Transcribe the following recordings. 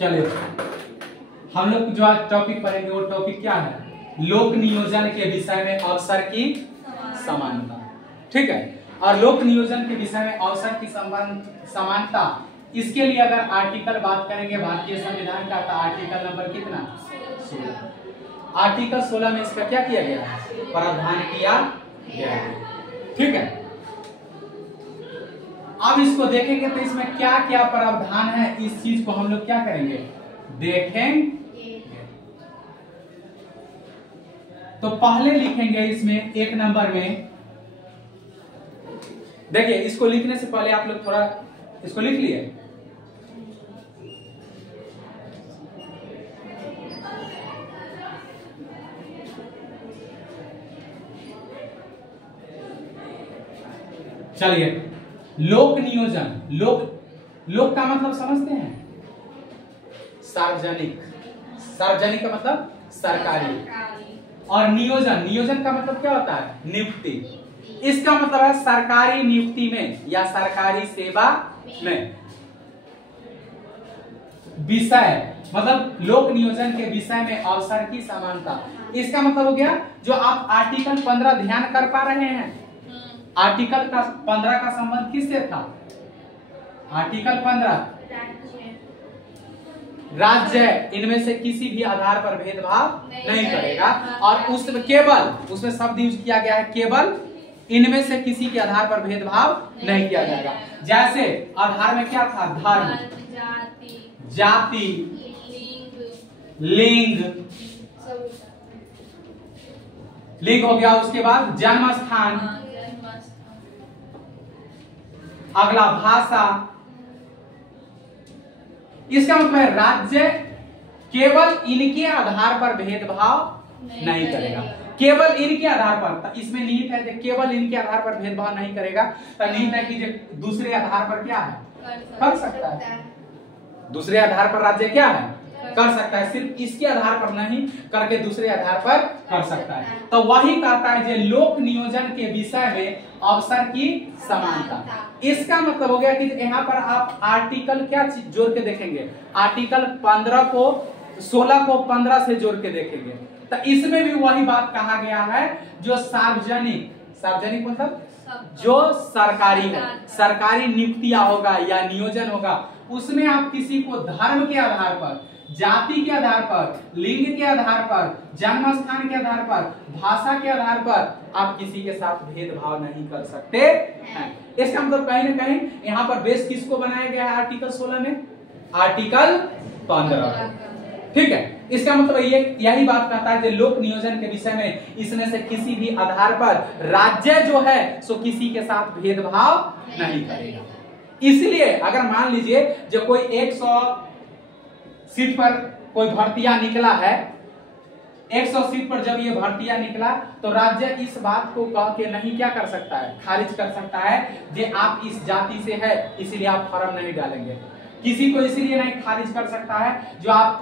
चलिए हम लोग जो आज टॉपिक पढ़ेंगे वो टॉपिक क्या है? लोक नियोजन के विषय में अवसर की समानता। ठीक है, और लोक नियोजन के विषय में अवसर की समानता, इसके लिए अगर आर्टिकल बात करेंगे भारतीय संविधान का, तो आर्टिकल नंबर कितना? 16। आर्टिकल 16 में इसका क्या किया गया है? प्रावधान किया गया है। ठीक है, अब इसको देखेंगे तो इसमें क्या क्या प्रावधान है, इस चीज को हम लोग क्या करेंगे? देखेंगे। तो पहले लिखेंगे इसमें 1 नंबर में, देखिए इसको लिखने से पहले आप लोग थोड़ा इसको लिख लिए। चलिए, लोक नियोजन, लोक का मतलब समझते हैं? सार्वजनिक। सार्वजनिक का मतलब सरकारी, और नियोजन का मतलब क्या होता है? नियुक्ति। इसका मतलब है सरकारी नियुक्ति में या सरकारी सेवा में। विषय मतलब लोक नियोजन के विषय में अवसर की समानता, इसका मतलब हो गया जो आप आर्टिकल 15 ध्यान कर पा रहे हैं। आर्टिकल 15 का संबंध किससे था? आर्टिकल 15 राज्य इनमें से किसी भी आधार पर भेदभाव नहीं करेगा, और उसमें केवल, उसमें शब्द यूज किया गया है केवल, इनमें से किसी के आधार पर भेदभाव नहीं किया जाएगा। जैसे आधार में क्या था? धर्म, जाति, लिंग हो गया, उसके बाद जन्म स्थान, अगला भाषा। इसका मतलब है राज्य केवल इनके आधार पर भेदभाव नहीं करेगा, केवल इनके आधार पर। तो इसमें निहित है कि केवल इनके आधार पर भेदभाव नहीं करेगा, तो निहित है कि दूसरे आधार पर क्या है? कर सकता है। दूसरे आधार पर राज्य क्या है? कर सकता है, सिर्फ इसके आधार पर नहीं करके दूसरे आधार पर कर सकता है। तो वही कहता है कि लोक नियोजन के विषय में अवसर की समानता। इसका मतलब हो गया कि यहाँ पर आप आर्टिकल क्या जोड़ के देखेंगे? आर्टिकल 15 को 16 को 15 से जोड़ के देखेंगे, तो इसमें भी वही बात कहा गया है जो सार्वजनिक, सार्वजनिक मतलब जो सरकारी है, सरकारी नियुक्तियां होगा या नियोजन होगा, उसमें आप किसी को धर्म के आधार पर, जाति के आधार पर, लिंग के आधार पर, जन्म स्थान के आधार पर, भाषा के आधार पर आप किसी के साथ भेदभाव नहीं कर सकते हैं। इसका मतलब कहीं ना कहीं यहाँ पर बेस किसको बनाया गया है? आर्टिकल 16 में आर्टिकल 15। ठीक है, इसका मतलब ये यही बात कहता है कि लोक नियोजन के विषय में इसमें से किसी भी आधार पर राज्य जो है सो किसी के साथ भेदभाव नहीं करेगा। इसलिए अगर मान लीजिए जो कोई 100 सीट पर कोई भर्तियां निकला है, 100 सीट पर जब ये भर्तियां निकला, तो राज्य इस बात को कह के नहीं क्या कर सकता है? खारिज कर सकता है कि आप इस जाति से है इसलिए आप फॉर्म नहीं डालेंगे। किसी को इसलिए नहीं खारिज कर सकता है जो आप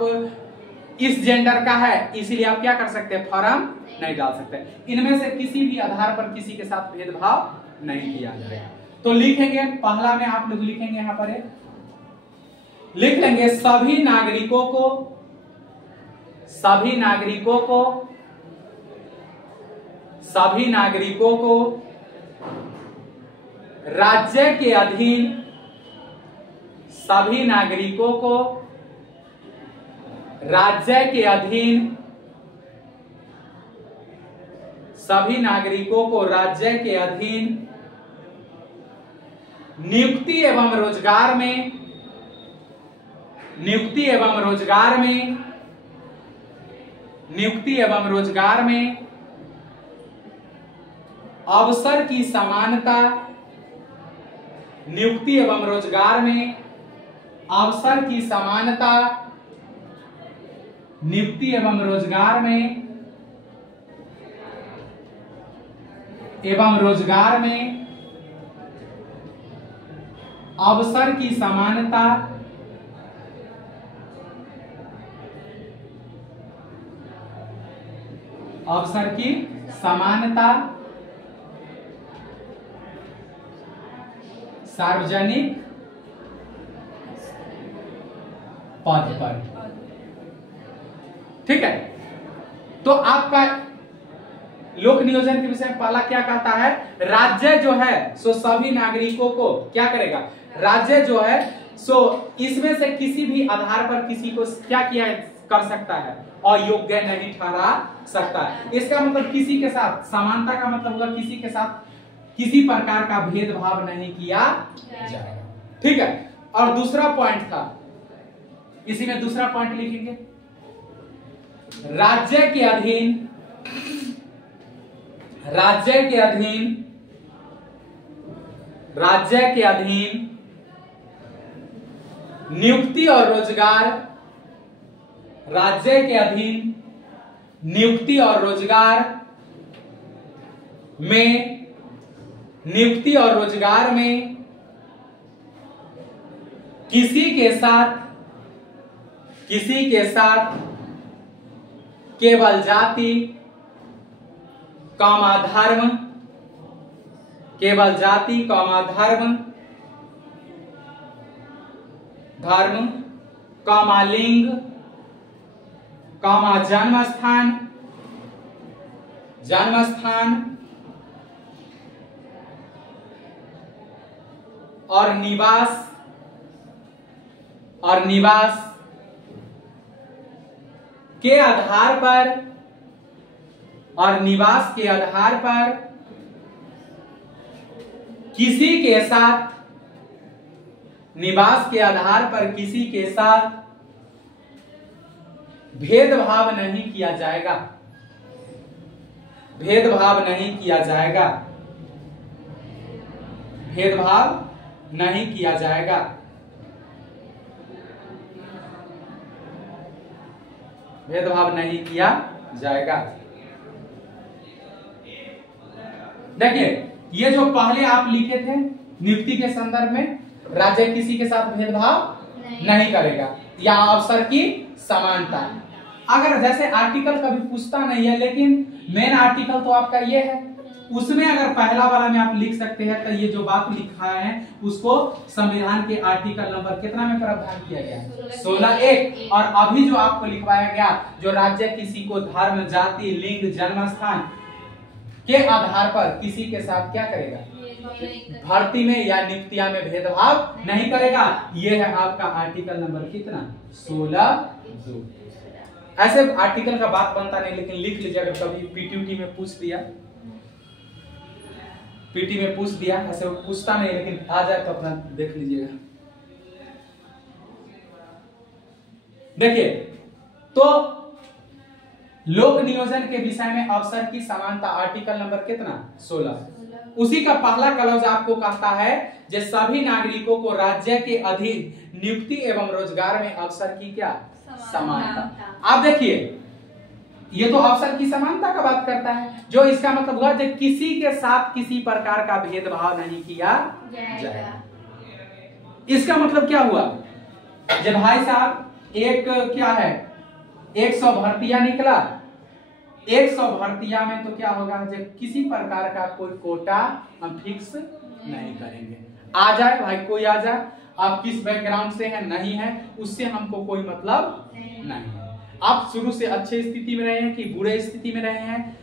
इस जेंडर का है इसीलिए आप क्या कर सकते हैं? फॉर्म नहीं डाल सकते। इनमें से किसी भी आधार पर किसी के साथ भेदभाव नहीं किया जाएगा। तो लिखेंगे, पहला में आप लोग लिखेंगे, यहाँ पर लिख लेंगे सभी नागरिकों को, सभी नागरिकों को, सभी नागरिकों को राज्य के अधीन, सभी नागरिकों को राज्य के अधीन, सभी नागरिकों को राज्य के अधीन नियुक्ति एवं रोजगार में, नियुक्ति एवं रोजगार में, नियुक्ति एवं रोजगार में अवसर की समानता, नियुक्ति एवं रोजगार में अवसर की समानता, नियुक्ति एवं रोजगार में रोजगार में अवसर की समानता, अवसर की समानता, सार्वजनिक पद पर। ठीक है, तो आपका लोक नियोजन के विषय में पहला क्या कहता है, राज्य जो है सो सभी नागरिकों को क्या करेगा, राज्य जो है सो इसमें से किसी भी आधार पर किसी को क्या किया कर सकता है, अयोग्य नहीं ठहरा सकता है। इसका मतलब किसी के साथ समानता का मतलब होगा किसी के साथ किसी प्रकार का भेदभाव नहीं किया जाएगा। ठीक है, और दूसरा पॉइंट था, इसी में दूसरा पॉइंट लिखेंगे, राज्य के अधीन नियुक्ति और रोजगार, राज्य के अधीन नियुक्ति और रोजगार में किसी के साथ केवल जाति धर्म लिंग जन्म स्थान और निवास के आधार पर किसी के साथ भेदभाव नहीं किया जाएगा। भेदभाव नहीं किया जाएगा। देखिए, ये जो पहले आप लिखे थे नियुक्ति के संदर्भ में, राज्य किसी के साथ भेदभाव नहीं करेगा या अवसर की समानता। अगर जैसे आर्टिकल कभी पूछता नहीं है, लेकिन मेन आर्टिकल तो आपका ये है, उसमें अगर पहला वाला में आप लिख सकते हैं तो ये जो बात लिखा है उसको संविधान के आर्टिकल नंबर कितना में प्रावधान किया गया है, 16(1). और अभी जो आपको लिखवाया गया, जो राज्य किसी को धर्म, जाति, लिंग, जन्म स्थान के आधार पर किसी के साथ क्या करेगा, भर्ती में या नियुक्तियां में भेदभाव नहीं करेगा। ये है आपका आर्टिकल नंबर कितना, 16(2). ऐसे आर्टिकल का बात बनता नहीं, लेकिन लिख लीजिए, अगर कभी पीटीयूटी में पूछ दिया, पीटी में पूछ दिया, ऐसे पूछता नहीं लेकिन आ जाए तो अपना देख लीजिएगा। देखिए, तो लोक नियोजन के विषय में अवसर की समानता, आर्टिकल नंबर कितना, 16। उसी का पहला क्लॉज आपको कहता है जे सभी नागरिकों को राज्य के अधीन नियुक्ति एवं रोजगार में अवसर की क्या, समानता। आप देखिए, ये तो अवसर की समानता का बात करता है, जो इसका मतलब हुआ जो किसी के साथ किसी प्रकार का भेदभाव नहीं किया जाएगा। इसका मतलब क्या हुआ, जब भाई साहब एक क्या है 100 भर्तियां निकला, 100 भर्तियां में तो क्या होगा, जब किसी प्रकार का कोई कोटा हम फिक्स नहीं करेंगे। आ जाए भाई, कोई आ जाए, आप किस बैकग्राउंड से हैं नहीं है, उससे हमको कोई मतलब नहीं है। आप शुरू से अच्छे स्थिति में रहे हैं कि बुरे स्थिति में रहे हैं,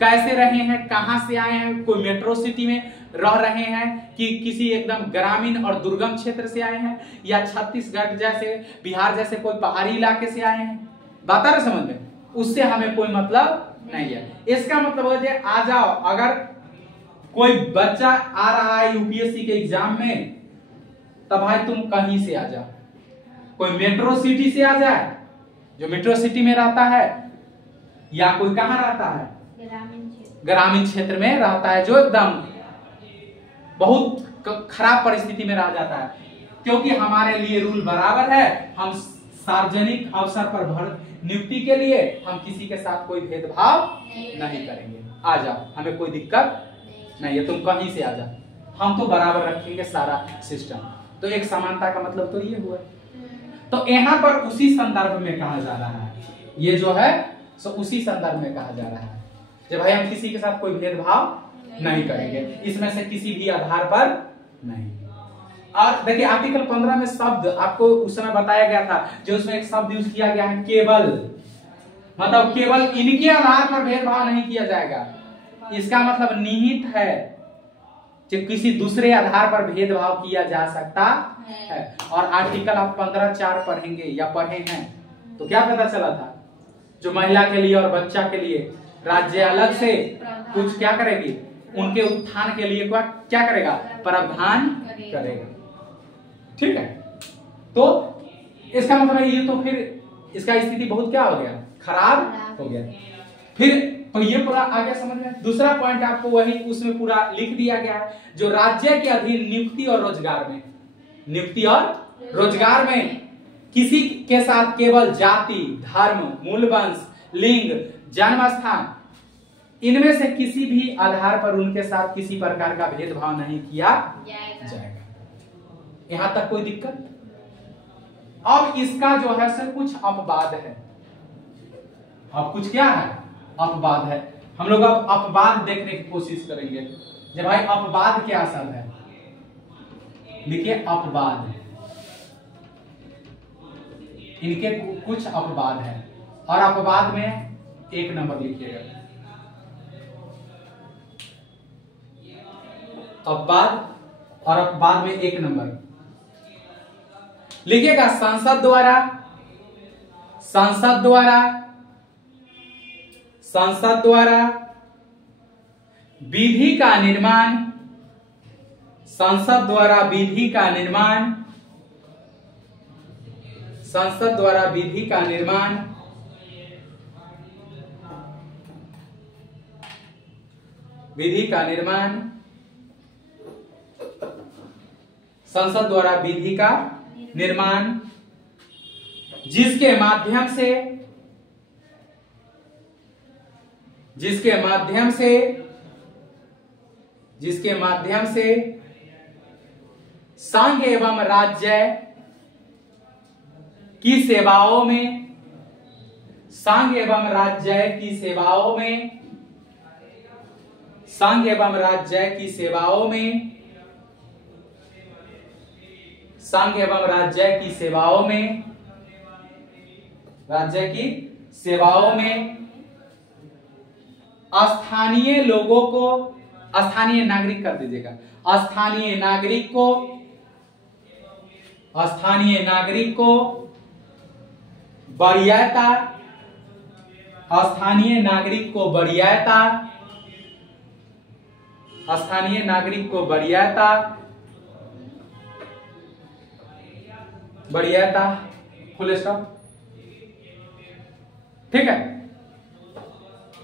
कैसे रहे हैं, कहां से आए हैं, कोई मेट्रो सिटी में रह रहे हैं कि किसी एकदम ग्रामीण और दुर्गम क्षेत्र से आए हैं, या छत्तीसगढ़ जैसे, बिहार जैसे कोई पहाड़ी इलाके से आए हैं, बात आ रहा समझ में, उससे हमें कोई मतलब नहीं है। इसका मतलब है आ जाओ, अगर कोई बच्चा आ रहा है यूपीएससी के एग्जाम में, तब भाई तुम कहीं से आ जाओ, कोई मेट्रो सिटी से आ जाए जो मेट्रो सिटी में रहता है, या कोई कहां रहता है, ग्रामीण क्षेत्र में रहता है, जो एकदम बहुत खराब परिस्थिति में रह जाता है। क्योंकि हमारे लिए रूल बराबर है, हम सार्वजनिक अवसर पर नियुक्ति के लिए हम किसी के साथ कोई भेदभाव नहीं करेंगे। आ जाओ, हमें कोई दिक्कत नहीं है, तुम कहीं से आ जाओ, हम तो बराबर रखेंगे सारा सिस्टम। तो एक समानता का मतलब तो ये हुआ। तो यहाँ पर उसी संदर्भ में कहा जा रहा है, ये जो है सो उसी संदर्भ में कहा जा रहा है, जब भाई हम किसी के साथ कोई भेदभाव नहीं करेंगे, इसमें से किसी भी आधार पर नहीं। और देखिए आर्टिकल 15 में शब्द आपको उस समय बताया गया था, जो उसमें एक शब्द यूज किया गया है केवल, मतलब केवल इनके आधार पर भेदभाव नहीं किया जाएगा। इसका मतलब निहित है कि किसी दूसरे आधार पर भेदभाव किया जा सकता है। और आर्टिकल आप 15(4) पढ़ेंगे या पढ़े हैं तो क्या पता चला था, जो महिला के लिए और बच्चा के लिए राज्य अलग से कुछ क्या करेगी, उनके उत्थान के लिए क्या करेगा, प्रावधान करेगा। ठीक है, तो इसका मतलब ये तो फिर इसका स्थिति बहुत क्या हो गया, खराब हो गया। फिर तो ये पूरा आ गया समझ में। दूसरा पॉइंट आपको वही उसमें पूरा लिख दिया गया है, जो राज्य के अधीन नियुक्ति और रोजगार में, नियुक्ति और रोजगार में किसी के साथ केवल जाति, धर्म, मूल वंश, लिंग, जन्म स्थान, इनमें से किसी भी आधार पर उनके साथ किसी प्रकार का भेदभाव नहीं किया जाएगा। यहां तक कोई दिक्कत? अब इसका जो है सर कुछ अपवाद है। अब कुछ क्या है, अपवाद है। हम लोग अब अपवाद देखने की कोशिश करेंगे। जब भाई अपवाद क्या सब है, लिखिए अपवाद, इनके कुछ अपवाद है और अपवाद में 1 नंबर लिखिएगा। अपवाद और अपवाद में 1 नंबर लिखिएगा। संसद द्वारा विधि का निर्माण, संसद द्वारा विधि का निर्माण, संसद द्वारा विधि का निर्माण, विधि का निर्माण, संसद द्वारा विधि का निर्माण, जिसके माध्यम से संघ एवं राज्य की सेवाओं में, संघ एवं राज्य की सेवाओं में, संघ एवं राज्य की सेवाओं में, संघ एवं राज्य की सेवाओं में, राज्य की सेवाओं में स्थानीय लोगों को, स्थानीय नागरिक कर दीजिएगा, स्थानीय नागरिक को, स्थानीय नागरिक को वरीयता, स्थानीय नागरिक को वरीयता, स्थानीय नागरिक को वरीयता, वरीयता, फुल स्टॉप। ठीक है,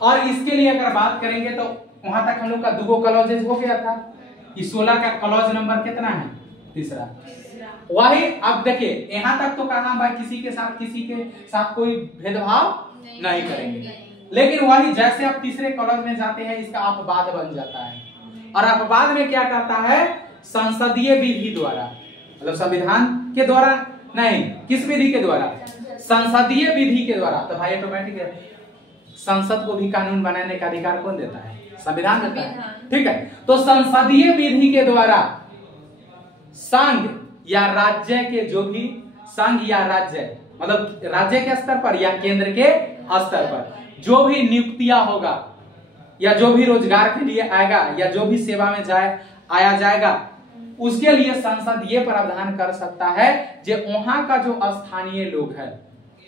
और इसके लिए अगर बात करेंगे तो वहां तक हम लोग का 2 क्लॉजेज हो गया था। इस 16 का क्लॉज नंबर कितना है, 3रा। वही अब देखिए यहां तक तो कहा भाई किसी के साथ कोई भेदभाव नहीं करेंगे, लेकिन वही जैसे आप 3रे क्लॉज में जाते हैं इसका अपवाद बन जाता है। और अपवाद में क्या कहता है, संसदीय विधि द्वारा, मतलब संविधान के द्वारा नहीं, किस विधि के द्वारा, संसदीय विधि के द्वारा। तो भाई ऑटोमेटिक है, संसद को भी कानून बनाने का अधिकार कौन देता है, संविधान देता है। ठीक है, तो संसदीय विधि के द्वारा संघ या राज्य के, जो भी संघ या राज्य, मतलब राज्य के स्तर पर या केंद्र के स्तर पर जो भी नियुक्तियां होगा या जो भी रोजगार के लिए आएगा या जो भी सेवा में आया जाएगा, उसके लिए संसद ये प्रावधान कर सकता है जो वहां का जो स्थानीय लोग है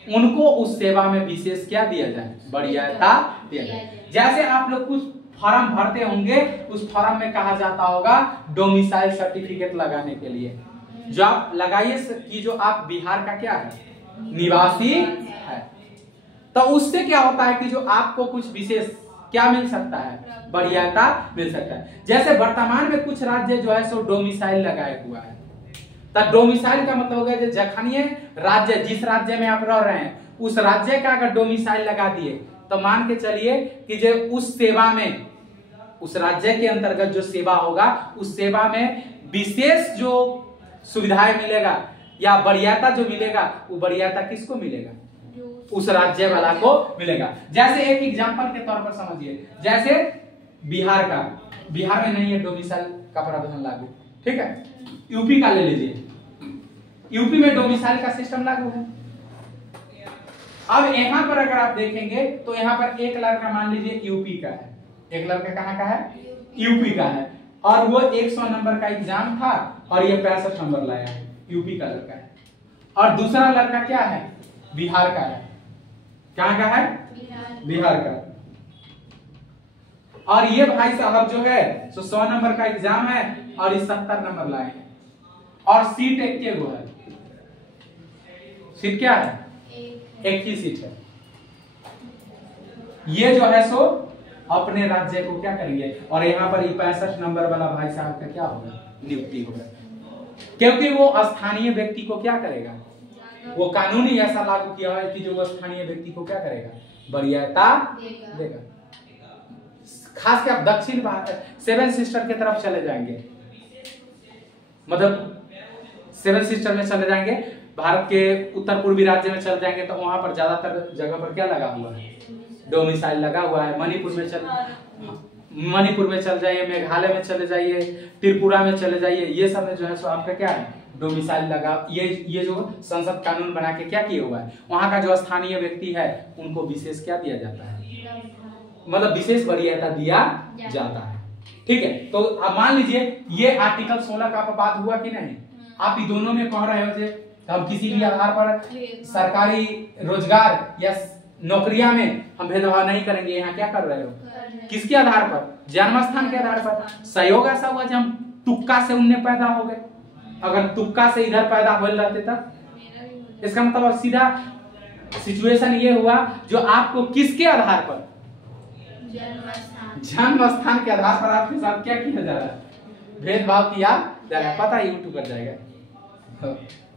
उनको उस सेवा में विशेष क्या दिया जाए, वरीयता दिया जाए। जैसे आप लोग कुछ फॉर्म भरते होंगे, उस फॉर्म में कहा जाता होगा डोमिसाइल सर्टिफिकेट लगाने के लिए, जो आप लगाइए कि जो आप बिहार का क्या है, निवासी है। तो उससे क्या होता है कि जो आपको कुछ विशेष क्या मिल सकता है, वरीयता मिल सकता है। जैसे वर्तमान में कुछ राज्य जो है सो डोमिसाइल लगाए हुआ है। तब डोमिसाइल का मतलब हो गया जखनिए राज्य, जिस राज्य में आप रह रहे हैं उस राज्य का अगर डोमिसाइल लगा दिए तो मान के चलिए कि जो उस सेवा में, उस राज्य के अंतर्गत जो सेवा होगा उस सेवा में विशेष जो सुविधाएं मिलेगा या वरीयता जो मिलेगा, वो वरीयता किसको मिलेगा, उस राज्य वाला को मिलेगा। जैसे एक एग्जांपल के तौर पर समझिए, जैसे बिहार में नहीं है डोमिसाइल का प्रावधान लागू, ठीक है, यूपी का ले लीजिए, यूपी में डोमिसाइल का सिस्टम लागू है। अब यहां पर अगर आप देखेंगे तो यहां पर एक लड़का मान लीजिए यूपी का है, एक लड़का कहां का है, यूपी का है, और वो 100 नंबर का एग्जाम था और ये 65 नंबर लाया है, यूपी का लड़का है। और दूसरा लड़का क्या है, बिहार का है। कहां का है, बिहार का। और ये भाई साहब जो है तो 100 नंबर का एग्जाम है और ये 70 नंबर लाए हैं, और सीट एक के वो है, सीट क्या है, एक ही सीट है। ये जो है सो अपने राज्य को क्या करेंगे, और यहाँ पर 65 नंबर वाला भाई साहब का क्या होगा, नियुक्ति होगा, क्योंकि वो स्थानीय व्यक्ति को क्या करेगा, वो कानूनी ऐसा लागू किया है कि जो वो स्थानीय व्यक्ति को क्या करेगा, वरीयता देगा। खास के आप दक्षिण भारत 7 सिस्टर की तरफ चले जाएंगे, मतलब 7 सिस्टर में चले जाएंगे, भारत के उत्तर पूर्वी राज्य में चले जाएंगे तो वहां पर ज्यादातर जगह पर क्या लगा हुआ है, डोमिसाइल लगा हुआ है। मणिपुर में चल जाइए, मेघालय में चले जाइए, त्रिपुरा में चले जाइए, ये सब में जो है सो आपका क्या है, डोमिसाइल लगा। ये जो संसद कानून बना के क्या किया हुआ है, वहां का जो स्थानीय व्यक्ति है उनको विशेष क्या दिया जाता है, मतलब विशेष वरीयता दिया जाता है। ठीक है, तो अब मान लीजिए ये आर्टिकल 16 का बात हुआ कि नहीं, आप ये दोनों में कह रहे हो जे हम किसी भी आधार पर सरकारी रोजगार या नौकरियां में हम भेदभाव नहीं करेंगे। यहाँ क्या कर रहे हो, किसके आधार पर, जन्म स्थान के आधार पर। सहयोग ऐसा हुआ जब हम तुक्का से उनने पैदा हो गए, अगर तुक्का से इधर पैदा हो रहते तब, इसका मतलब सीधा सिचुएशन ये हुआ जो आपको किसके आधार पर, जन्म स्थान के आधार पर आपके साथ क्या किया जा रहा है, भेदभाव किया जा रहा है। पता ही यूट्यूब कर जाएगा,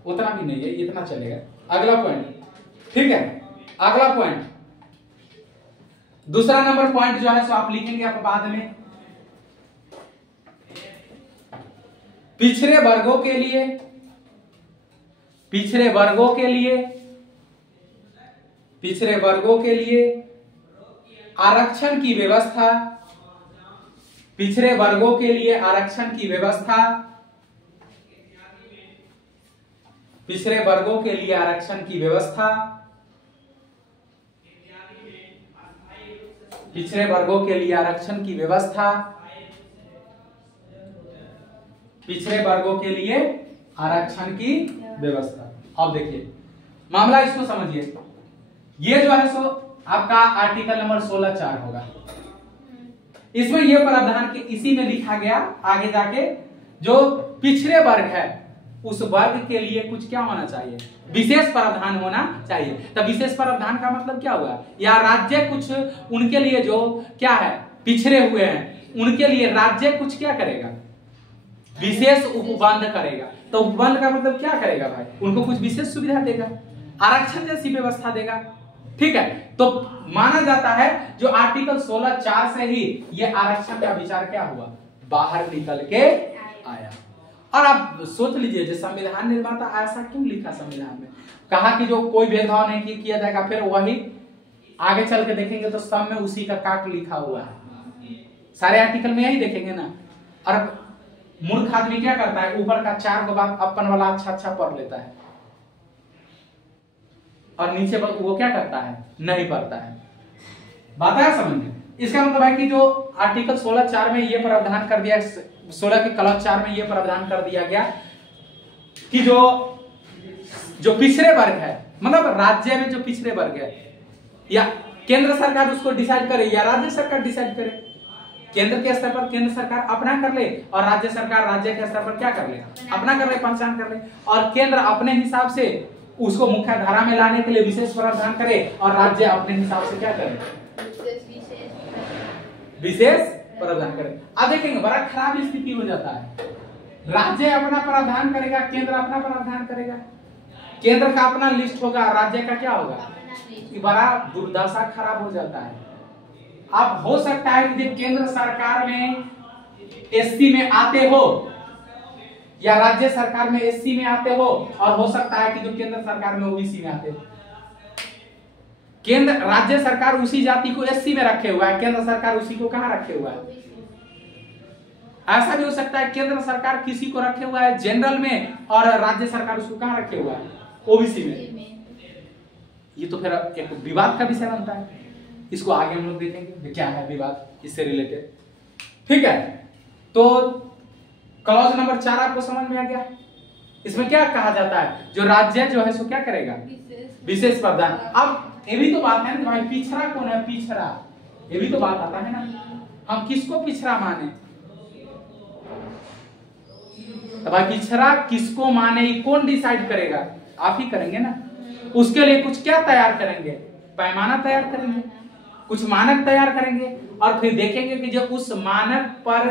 उतना भी नहीं है, इतना चलेगा। अगला पॉइंट, ठीक है, अगला पॉइंट, दूसरा नंबर पॉइंट जो है सो आप लिखेंगे आप बाद में, पिछड़े वर्गों के लिए, पिछड़े वर्गों के लिए, पिछड़े वर्गों के लिए आरक्षण की व्यवस्था, पिछड़े वर्गों के लिए आरक्षण की व्यवस्था, पिछड़े वर्गों के लिए आरक्षण की व्यवस्था, पिछड़े वर्गों के लिए आरक्षण की व्यवस्था, पिछड़े वर्गों के लिए आरक्षण की व्यवस्था। अब देखिए मामला, इसको समझिए, ये जो है सो आपका आर्टिकल नंबर 16(4) होगा। इसमें यह प्रावधान के इसी में लिखा गया आगे जाके, जो पिछड़े वर्ग है उस वर्ग के लिए कुछ क्या होना चाहिए, विशेष प्रावधान होना चाहिए। तो विशेष प्रावधान का मतलब क्या हुआ, या राज्य कुछ उनके लिए जो क्या है पिछड़े हुए हैं उनके लिए राज्य कुछ क्या करेगा, विशेष उपबंध करेगा। तो उपबंध का मतलब क्या करेगा भाई, उनको कुछ विशेष सुविधा देगा, आरक्षण जैसी व्यवस्था देगा। ठीक है, तो माना जाता है जो आर्टिकल 16(4) से ही ये आरक्षण का विचार क्या हुआ, बाहर निकल के आया। और आप सोच लीजिए, जो संविधान निर्माता ऐसा क्यों लिखा संविधान में, कहा कि जो कोई भेदभाव नहीं किया जाएगा, फिर वही आगे चल के देखेंगे तो सब में उसी का काट लिखा हुआ है, सारे आर्टिकल में यही देखेंगे ना। और मूर्ख आदमी क्या करता है, ऊपर का 4 बात अपन वाला अच्छा पढ़ लेता है और नीचे पर वो क्या करता है, नहीं पढ़ता है। बात है समझ में। इसका मतलब है कि जो आर्टिकल 16(4) में ये प्रावधान कर दिया, 16 के कलम 4 में ये प्रावधान कर दिया गया कि जो पिछड़े वर्ग है, मतलब राज्य में जो पिछड़े वर्ग है, या केंद्र सरकार उसको डिसाइड करे या राज्य सरकार डिसाइड करे। केंद्र के स्तर पर केंद्र सरकार अपना कर ले और राज्य सरकार राज्य के स्तर पर क्या कर ले, अपना कर ले, पहचान कर ले। और केंद्र अपने हिसाब से उसको मुख्य धारा में लाने के लिए विशेष प्रावधान करे और राज्य अपने हिसाब से क्या करे, विशेष प्रावधान करे। अब देखेंगे बड़ा खराब स्थिति हो जाता है, राज्य अपना प्रावधान करेगा, केंद्र अपना प्रावधान करेगा, केंद्र का अपना लिस्ट होगा, राज्य का क्या होगा, बड़ा दुर्दशा खराब हो जाता है। अब हो सकता है कि केंद्र सरकार में एससी में आते हो या राज्य सरकार में एससी में आते हो, और हो सकता है कि जो केंद्र सरकार में ओबीसी में आते हो। केंद्र राज्य सरकार उसी जाति को एससी में रखे हुआ है, केंद्र सरकार उसी को कहां रखे हुआ है, ऐसा भी हो सकता है केंद्र सरकार किसी को रखे हुआ है जनरल में और राज्य सरकार उसको कहाँ रखे हुआ है, ओबीसी में। ये तो फिर एक विवाद का विषय बनता है, इसको आगे हम लोग देखेंगे क्या है विवाद इससे रिलेटेड। ठीक है, तो क्लॉज नंबर 4 आपको समझ में आ गया। इसमें क्या कहा जाता है, जो राज्य जो है सो क्या करेगा, विशेष प्रावधान। अब ये भी तो बात है ना भाई, पिछड़ा कौन है, पिछड़ा, ये भी तो बात आता है ना, हम किसको पिछड़ा माने, तो भाई पिछड़ा किसको माने ये कौन डिसाइड करेगा, आप ही करेंगे ना। उसके लिए कुछ क्या तैयार करेंगे, पैमाना तैयार करेंगे, कुछ मानक तैयार करेंगे और फिर देखेंगे कि जो उस मानक पर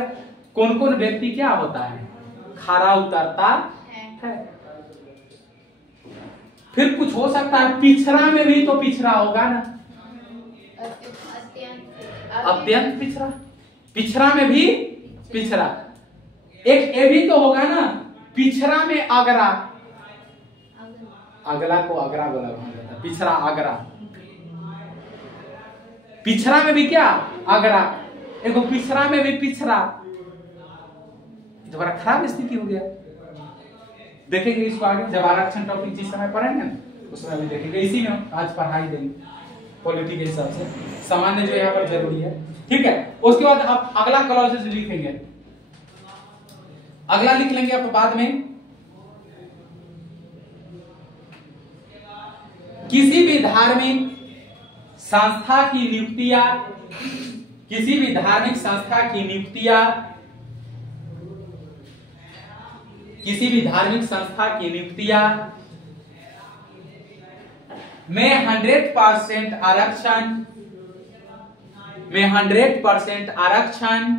कौन कौन व्यक्ति क्या होता है, खरा उतरता है। फिर कुछ हो सकता है पिछड़ा में भी तो पिछड़ा होगा ना, अत्यंत पिछड़ा, पिछड़ा में भी पिछड़ा, एक ये भी तो होगा ना, पिछड़ा में अगरा, अगला को अगरा बोला जाता है, पिछड़ा अगरा, पिछड़ा में भी क्या अगरा, एक पिछड़ा में भी पिछड़ा, तो बड़ा खराब स्थिति हो गया। देखेंगे इसको आगे जब आरक्षण टॉपिक जिस समय पढ़ेंगे उसमें भी देखेंगे, इसी में आज पढ़ाई देंगे पॉलिटी के हिसाब से, सामान्य जो यहाँ पर जरूरी है। ठीक है, उसके बाद आप अगला क्लॉजेस लिखेंगे, अगला लिख लेंगे आप बाद में। किसी भी धार्मिक संस्था की नियुक्तियां, किसी भी धार्मिक संस्था की नियुक्तियां, किसी भी धार्मिक संस्था की नियुक्तियां में 100% आरक्षण, में 100% आरक्षण,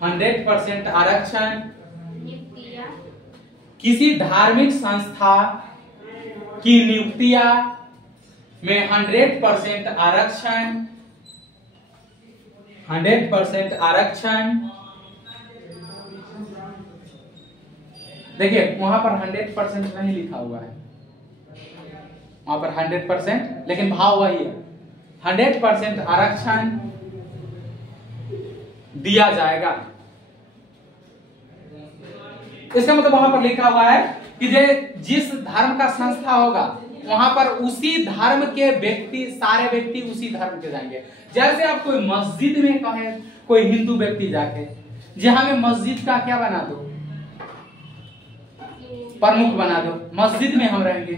100% आरक्षण, किसी धार्मिक संस्था की नियुक्तियां में 100% आरक्षण, 100% आरक्षण। देखिए वहां पर 100% नहीं लिखा हुआ है, वहां पर 100%, लेकिन भाव वही है, 100% आरक्षण दिया जाएगा। इसका मतलब वहां पर लिखा हुआ है कि जिस धर्म का संस्था होगा वहां पर उसी धर्म के व्यक्ति, सारे व्यक्ति उसी धर्म के जाएंगे। जैसे आप कोई मस्जिद में कहे, कोई हिंदू व्यक्ति जाके जहां में मस्जिद का क्या बना दो, प्रमुख बना दो, मस्जिद में हम रहेंगे।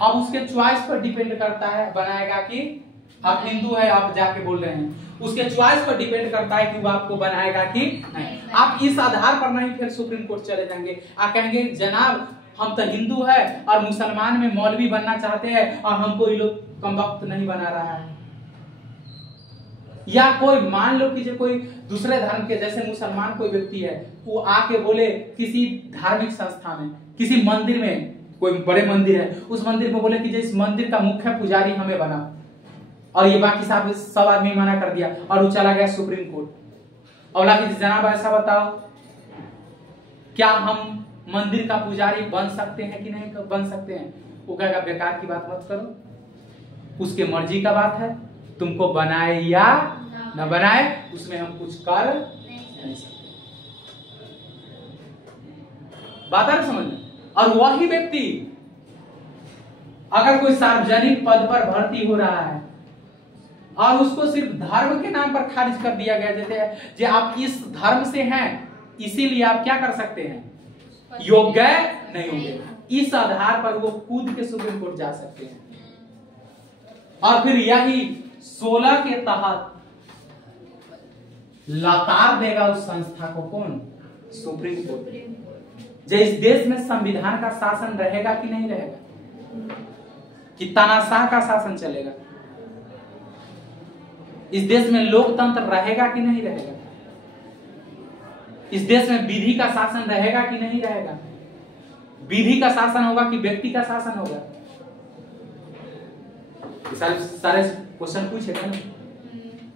अब उसके चॉइस पर डिपेंड करता है, बनाएगा कि आप हिंदू है, आप जाके बोल रहे हैं, उसके चॉइस पर डिपेंड करता है कि वो आपको बनाएगा कि नहीं। आप इस आधार पर नहीं फिर सुप्रीम कोर्ट चले जाएंगे, आप कहेंगे जनाब हम तो हिंदू है और मुसलमान में मौलवी बनना चाहते हैं और हमको ये लोग कमबख्त नहीं बना रहा है। या कोई मान लो कि जो कोई दूसरे धर्म के, जैसे मुसलमान कोई व्यक्ति है, वो आके बोले किसी धार्मिक संस्था में, किसी मंदिर में, कोई बड़े मंदिर है, उस मंदिर में बोले कि जिस मंदिर का मुख्य पुजारी हमें बना, और ये बाकी सब आदमी मना कर दिया और वो चला गया सुप्रीम कोर्ट और बोला कि जनाब ऐसा बताओ क्या हम मंदिर का पुजारी बन सकते हैं कि नहीं बन सकते हैं। वो कहेगा बेकार की बात मत करो, उसके मर्जी का बात है, तुमको बनाए या न बनाए उसमें हम कुछ कर नहीं सकते। बात है समझ में। और वही व्यक्ति अगर कोई सार्वजनिक पद पर भर्ती हो रहा है और उसको सिर्फ धर्म के नाम पर खारिज कर दिया गया, जैसे जो आप इस धर्म से हैं इसीलिए आप क्या कर सकते हैं, योग्य नहीं होंगे, इस आधार पर वो कूद के सुप्रीम कोर्ट जा सकते हैं। और फिर यही 16 के तहत लताड़ देगा उस संस्था को कौन, सुप्रीम कोर्ट। जो इस देश में संविधान का शासन रहेगा कि नहीं रहेगा, कि तानाशाह का शासन चलेगा, इस देश में लोकतंत्र रहेगा कि नहीं रहेगा, इस देश में विधि का शासन रहेगा कि नहीं रहेगा, विधि का शासन होगा कि व्यक्ति का शासन होगा। सारे क्वेश्चन पूछेगा ना।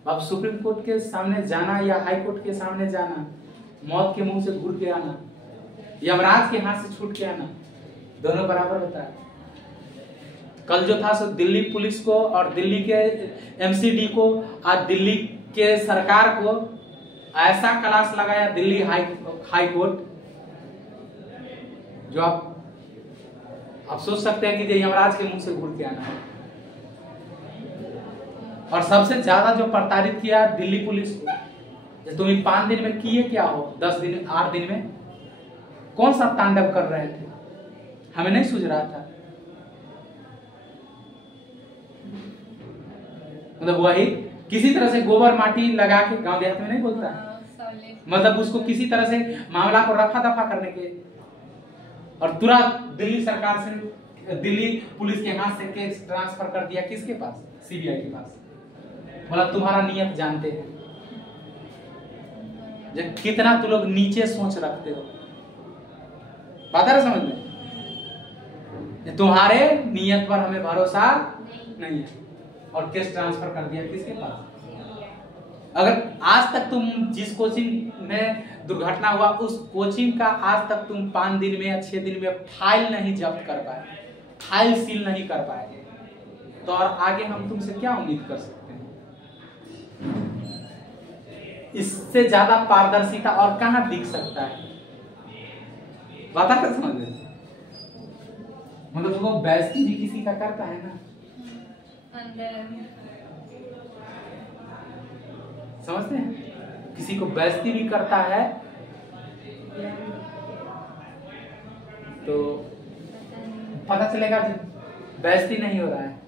अब सुप्रीम कोर्ट के सामने जाना या हाई कोर्ट के सामने जाना, मौत के मुंह से घूर के आना, यमराज के हाथ से छूट के आना, दोनों बराबर होता है। कल जो था सो दिल्ली पुलिस को और दिल्ली के एमसीडी को और दिल्ली के सरकार को ऐसा क्लास लगाया दिल्ली हाई कोर्ट, जो आप सोच सकते हैं कि ये यमराज के मुंह से घूर के आना है। और सबसे ज्यादा जो प्रताड़ित किया दिल्ली पुलिस को। तुम 5 दिन में किए क्या हो, 10 दिन 8 दिन में कौन सा तांडव कर रहे थे, हमें नहीं सूझ रहा था। मतलब वही किसी तरह से गोबर माटी लगा के, गांव देहात में नहीं बोलता है, मतलब उसको किसी तरह से मामला को रफा दफा करने के, और तुरंत दिल्ली सरकार से, दिल्ली पुलिस के हाथ से केस ट्रांसफर कर दिया किसके पास, सीबीआई के पास। मतलब तुम्हारा नियत जानते हैं जब कितना तुम लोग नीचे सोच रखते हो, बात है समझ में। तुम्हारे नियत पर हमें भरोसा नहीं है, और केस ट्रांसफर कर दिया किसके पास। अगर आज तक तुम जिस कोचिंग में दुर्घटना हुआ उस कोचिंग का आज तक तुम 5 दिन में या 6 दिन में फाइल नहीं जब्त कर पाए, फाइल सील नहीं कर पाए, तो और आगे हम तुमसे क्या उम्मीद कर सकते हैं। इससे ज्यादा पारदर्शिता और कहां दिख सकता है, बात है समझ में। मतलब वो बेइज्जती भी किसी का करता है ना, समझते हैं, किसी को बेइज्जती भी करता है तो पता चलेगा कि बेइज्जती नहीं हो रहा है,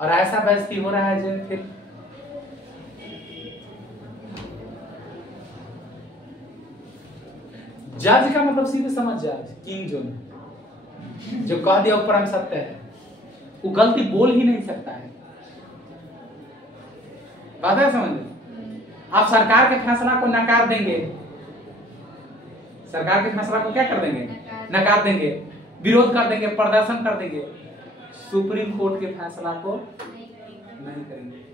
और ऐसा बेइज्जती हो रहा है जो फिर जज का मतलब सीधे समझ जज किंग जो कह दिया ऊपर हम सत्य है, वो गलती बोल ही नहीं सकता है, बात है समझ में। आप सरकार के फैसला को नकार देंगे, सरकार के फैसला को क्या कर देंगे, नकार देंगे, विरोध कर देंगे, प्रदर्शन कर देंगे, सुप्रीम कोर्ट के फैसला को नहीं करेंगे,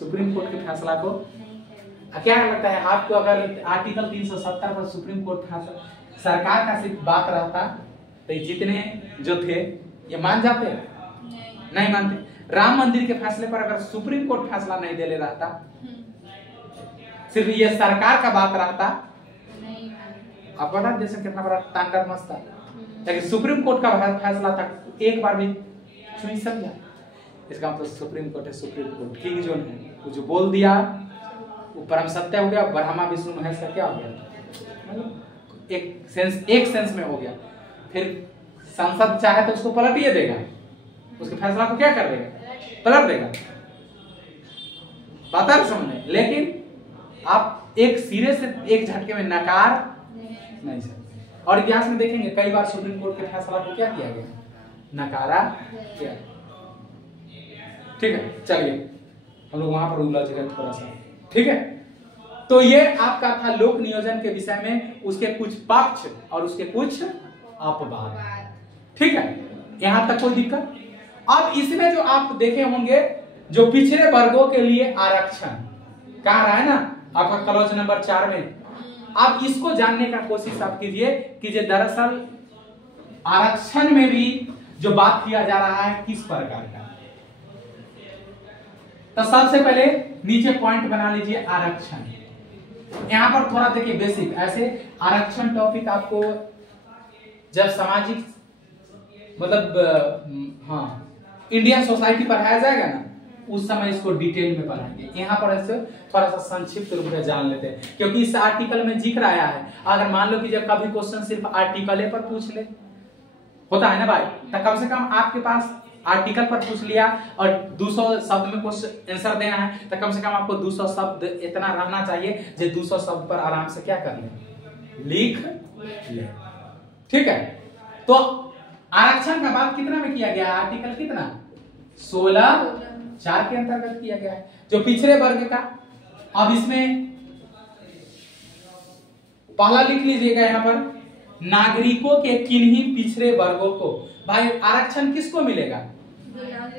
सुप्रीम कोर्ट के फैसला को। क्या लगता है आपको, अगर आर्टिकल 370 पर सुप्रीम कोर्ट फैसला सरकार का सिर्फ बात रहता तो जितने जो थे ये मान जाते, नहीं मानते। राम मंदिर के फैसले पर अगर सुप्रीम कोर्ट फैसला नहीं दे ले रहता, सिर्फ ये सरकार का बात रहता, आप बता जैसे कितना बड़ा तांडव मचता, लेकिन सुप्रीम कोर्ट का फैसला था, एक बार भी सुनी समझा। इसका मतलब सुप्रीम कोर्ट है, सुप्रीम कोर्ट किंग जो है, वो जो बोल दिया वो परम सत्य हो गया, ब्रह्मा विष्णु महेश का क्या हो गया, एक सेंस में हो गया। फिर संसद चाहे तो उसको पलट ही देगा, उसके फैसला को क्या कर देगा, पलट देगा, बात है समझने। लेकिन आप एक सिरे से एक झटके में नकार नहीं सकते। और इतिहास में देखेंगे कई बार सुप्रीम कोर्ट के फैसला को क्या किया गया, नकारा गया। ठीक है, चलिए हम लोग वहां पर उलझ गए थोड़ा सा, ठीक है। तो ये आपका था लोक नियोजन के विषय में, उसके कुछ पक्ष और उसके कुछ अपवाद, ठीक है, यहां तक कोई दिक्कत। अब इसमें जो आप देखे होंगे जो पिछड़े वर्गों के लिए आरक्षण कह रहा है ना आपका क्लॉज नंबर 4 में, आप इसको जानने का कोशिश आप कीजिए दरअसल आरक्षण में भी जो बात किया जा रहा है किस प्रकार का। तो सबसे पहले नीचे पॉइंट बना लीजिए आरक्षण। यहां पर थोड़ा देखिए बेसिक, ऐसे आरक्षण टॉपिक आपको जब सामाजिक मतलब हाँ इंडियन सोसाइटी पढ़ाया जाएगा ना, उस समय इसको डिटेल में पढ़ाएंगे। यहाँ पर ऐसे थोड़ा सा संक्षिप्त रूप में जान लेते हैं, क्योंकि इस आर्टिकल में जिक्र आया है। अगर मान लो कि जब कभी क्वेश्चन सिर्फ आर्टिकल पर पूछ ले, होता है ना भाई, तो कम से कम आपके पास आर्टिकल पर पूछ लिया और 200 शब्द में क्वेश्चन आंसर देना है, तो कम से कम आपको 200 शब्द इतना रहना चाहिए जो 200 शब्द पर आराम से क्या कर ले, लिख ले, ठीक है। तो आरक्षण का बात कितना में किया गया, आर्टिकल कितना 16(4) के अंतर्गत किया गया है, जो पिछड़े वर्ग का। अब इसमें पहला लिख लीजिएगा यहाँ पर, नागरिकों के किन्हीं पिछड़े वर्गों को। भाई आरक्षण किसको मिलेगा,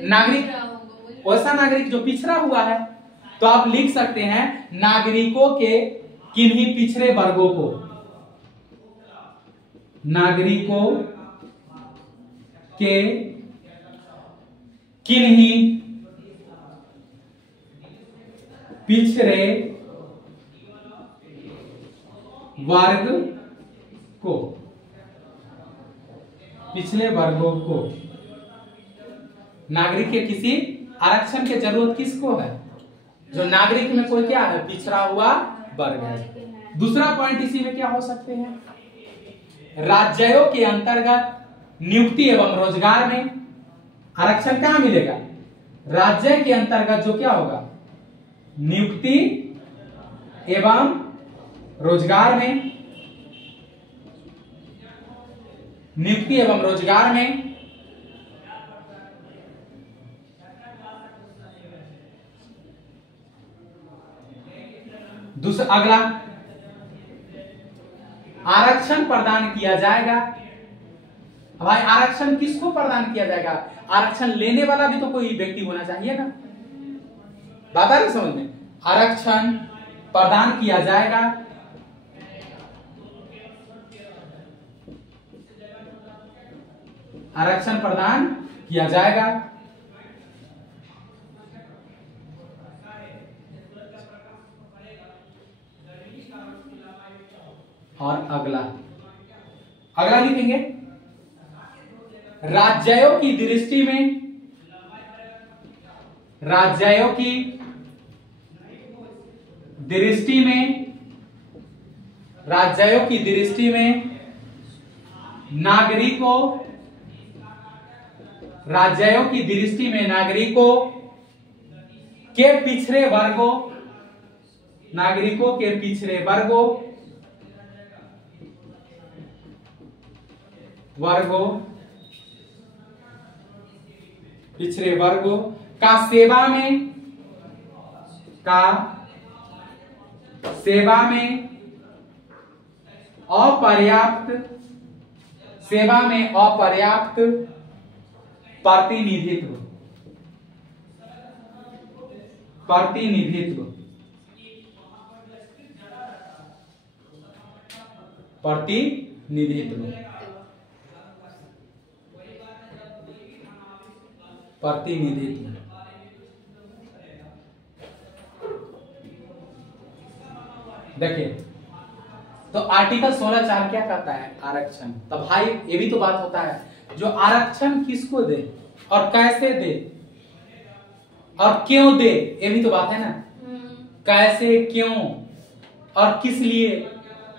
नागरिक, वैसा नागरिक जो पिछड़ा हुआ है। तो आप लिख सकते हैं नागरिकों के किन्हीं पिछड़े वर्गों को, नागरिकों के किन्हीं पिछड़े वर्ग को, पिछले वर्गों को, नागरिक के किसी आरक्षण की जरूरत किसको है? जो नागरिक में कोई क्या है? पिछड़ा हुआ वर्ग है। दूसरा पॉइंट इसी में क्या हो सकते हैं? राज्यों के अंतर्गत नियुक्ति एवं रोजगार में आरक्षण कहां मिलेगा? राज्य के अंतर्गत जो क्या होगा? नियुक्ति एवं रोजगार में, नियुक्ति एवं रोजगार में दूसरा, अगला आरक्षण प्रदान किया जाएगा। भाई आरक्षण किसको प्रदान किया जाएगा? आरक्षण लेने वाला भी तो कोई व्यक्ति होना चाहिए ना। बात आ रही समझ में? आरक्षण प्रदान किया जाएगा आरक्षण प्रदान किया जाएगा और अगला अगला लिखेंगे राज्यों की दृष्टि में, राज्यों की दृष्टि में, राज्यों की दृष्टि में नागरिकों, राज्यों की दृष्टि में नागरिकों के पिछड़े वर्गों, नागरिकों के पिछड़े वर्गों पिछड़े वर्गों का सेवा अपर्याप्त प्रतिनिधित्व देखिए, तो आर्टिकल 16(4) क्या कहता है? आरक्षण। तो भाई ये भी तो बात होता है, जो आरक्षण किसको दे और कैसे दे और क्यों दे, ये भी तो बात है ना। कैसे, क्यों और किस लिए,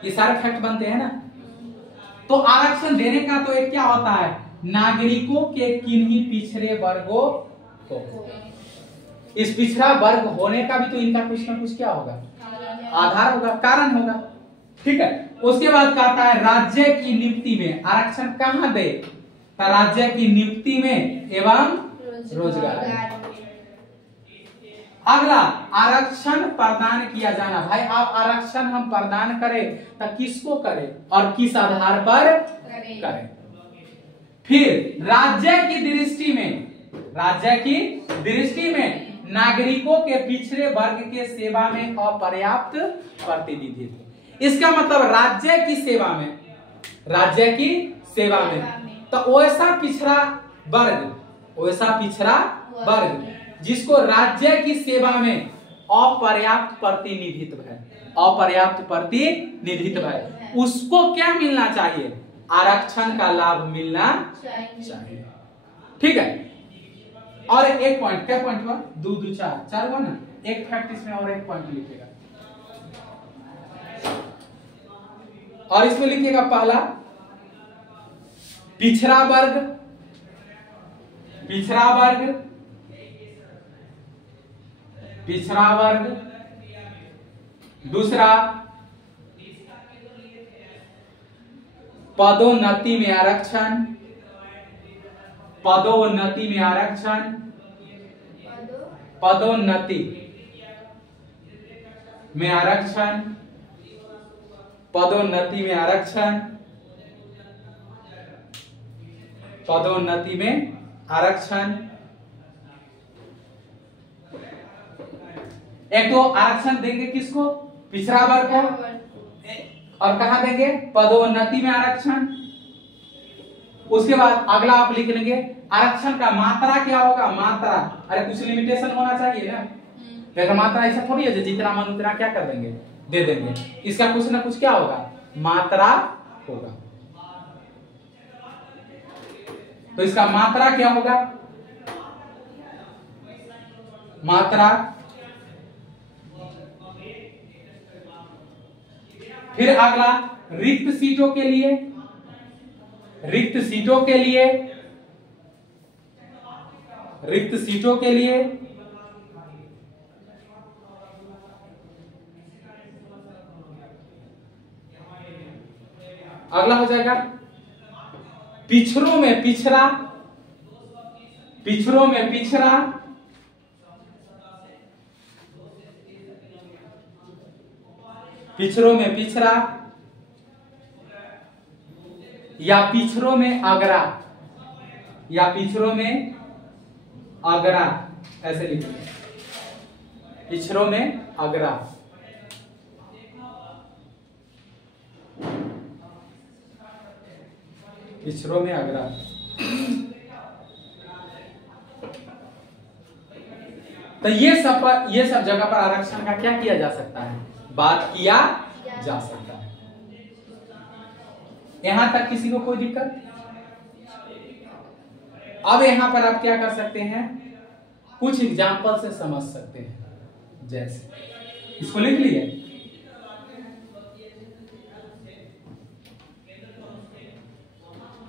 ये सारे फैक्ट बनते हैं ना। तो आरक्षण देने का तो एक क्या होता है? नागरिकों के किन्हीं पिछड़े वर्गों को, इस पिछड़ा वर्ग होने का भी तो इनका कुछ ना कुछ क्या होगा? आधार होगा, कारण होगा। ठीक है। उसके बाद कहता है राज्य की नियुक्ति में आरक्षण कहां दे? तो राज्य की नियुक्ति में एवं रोजगार। अगला आरक्षण प्रदान किया जाना। भाई आप आरक्षण हम प्रदान करें तो किसको करें और किस आधार पर करें? फिर राज्य की दृष्टि में नागरिकों के पिछड़े वर्ग के सेवा में अपर्याप्त प्रतिनिधित्व। इसका मतलब राज्य की सेवा में तो वैसा पिछड़ा वर्ग जिसको राज्य की सेवा में अपर्याप्त प्रतिनिधित्व है, उसको क्या मिलना चाहिए? आरक्षण का लाभ मिलना चाहिए। ठीक है। और एक पॉइंट, क्या पॉइंट हुआ? 2 2 4 हुआ ना। एक फैक्ट इसमें और एक पॉइंट लिखेगा, और इसमें लिखिएगा पहला पिछड़ा वर्ग, दूसरा पदोन्नति में आरक्षण, पदोन्नति में आरक्षण, पदोन्नति में आरक्षण, पदोन्नति में आरक्षण, पदोन्नति में आरक्षण। एक तो आरक्षण देंगे किसको? पिछड़ा वर्ग को। और कहां देंगे? पदोन्नति में आरक्षण। उसके बाद अगला आप लिख लेंगे आरक्षण का मात्रा क्या होगा? मात्रा, अरे कुछ लिमिटेशन होना चाहिए ना। अगर मात्रा ऐसा थोड़ी है जो जितना मन उतना क्या कर देंगे, दे देंगे। इसका कुछ ना कुछ क्या होगा, मात्रा होगा। तो इसका मात्रा क्या होगा, मात्रा। फिर अगला रिक्त सीटों के लिए, रिक्त सीटों के लिए, रिक्त सीटों के लिए अगला हो जाएगा पिछड़ों में पिछड़ा, पिछड़ों में पिछड़ा, पिछड़ों में पिछड़ा या पिछड़ों में अगरा, या पिछड़ों में अगरा, ऐसे लिखेंगे, पिछड़ों में अगरा। पिछड़ों में अगरा। तो ये सब जगह पर आरक्षण का क्या किया जा सकता है, बात किया जा सकता है। यहां तक किसी को कोई दिक्कत? अब यहां पर आप क्या कर सकते हैं, कुछ एग्जाम्पल से समझ सकते हैं। जैसे इसको लिख लिए,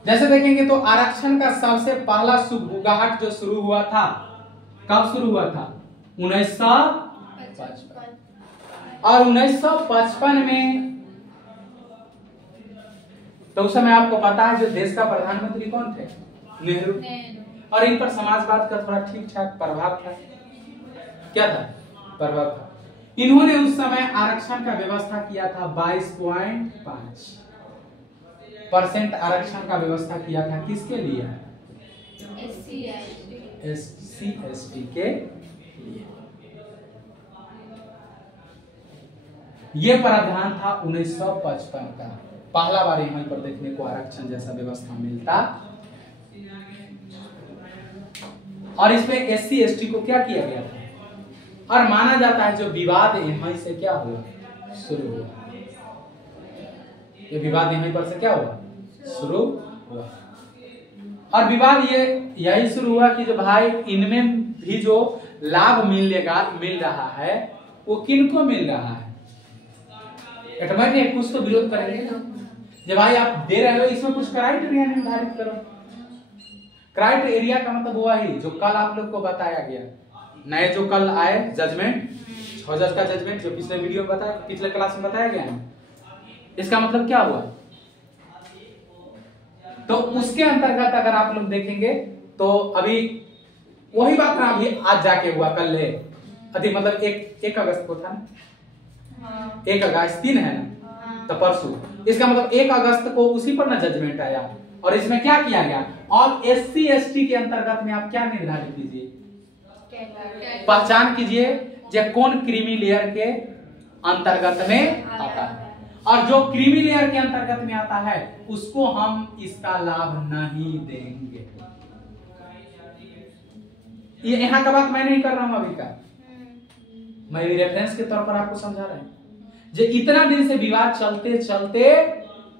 जैसे देखेंगे तो आरक्षण का सबसे पहला सुगबुगाहट जो शुरू हुआ था, कब शुरू हुआ था, 1955। और 1955 में तो उस समय आपको पता है जो देश का प्रधानमंत्री कौन थे, नेहरू। और इन पर समाजवाद का थोड़ा ठीक ठाक प्रभाव था। क्या था, प्रभाव था। इन्होंने उस समय आरक्षण का व्यवस्था किया था, 22.5% आरक्षण का व्यवस्था किया था। किसके लिए, SC ST के लिए। ये प्रावधान था 1955 का, पहला बार यहां पर देखने को आरक्षण जैसा व्यवस्था मिलता। और इसमें SC ST को क्या किया गया था, और माना जाता है जो विवाद यहीं से क्या हुआ, शुरू हुआ। ये विवाद यहीं पर से क्या हुआ, शुरू हुआ। और विवाद ये यही शुरू हुआ कि जो भाई इनमें भी जो लाभ मिल रहा है वो किनको मिल रहा है। कुछ तो विरोध करेंगे ना, जब भाई आप दे रहे हो इसमें कुछ क्राइटेरिया निर्धारित करो। क्राइटेरिया का मतलब हुआ ही जो कल आप लोग को बताया गया, नए जो कल आए जजमेंट, 6 जज का जजमेंट जो पिछले वीडियो में बताया, पिछले क्लास में बताया गया है। इसका मतलब क्या हुआ, तो उसके अंतर्गत अगर आप लोग देखेंगे तो अभी वही बात ना, अभी आज जाके हुआ, कल है मतलब 1 अगस्त को था ना, 1 अगस्त 3 है ना, तो परसों। इसका मतलब 1 अगस्त को उसी पर ना जजमेंट आया। और इसमें क्या किया गया, और SC ST के अंतर्गत में आप क्या निर्धारित कीजिए, पहचान कीजिए जो कौन क्रीमी लेयर के अंतर्गत में आता है, और जो क्रीमी लेयर के अंतर्गत में आता है उसको हम इसका लाभ नहीं देंगे। ये यहाँ का बात मैं नहीं कर रहा हूं अभी का, मैं भी रेफरेंस के तौर पर आपको समझा रहा हूं। जो इतना दिन से विवाद चलते चलते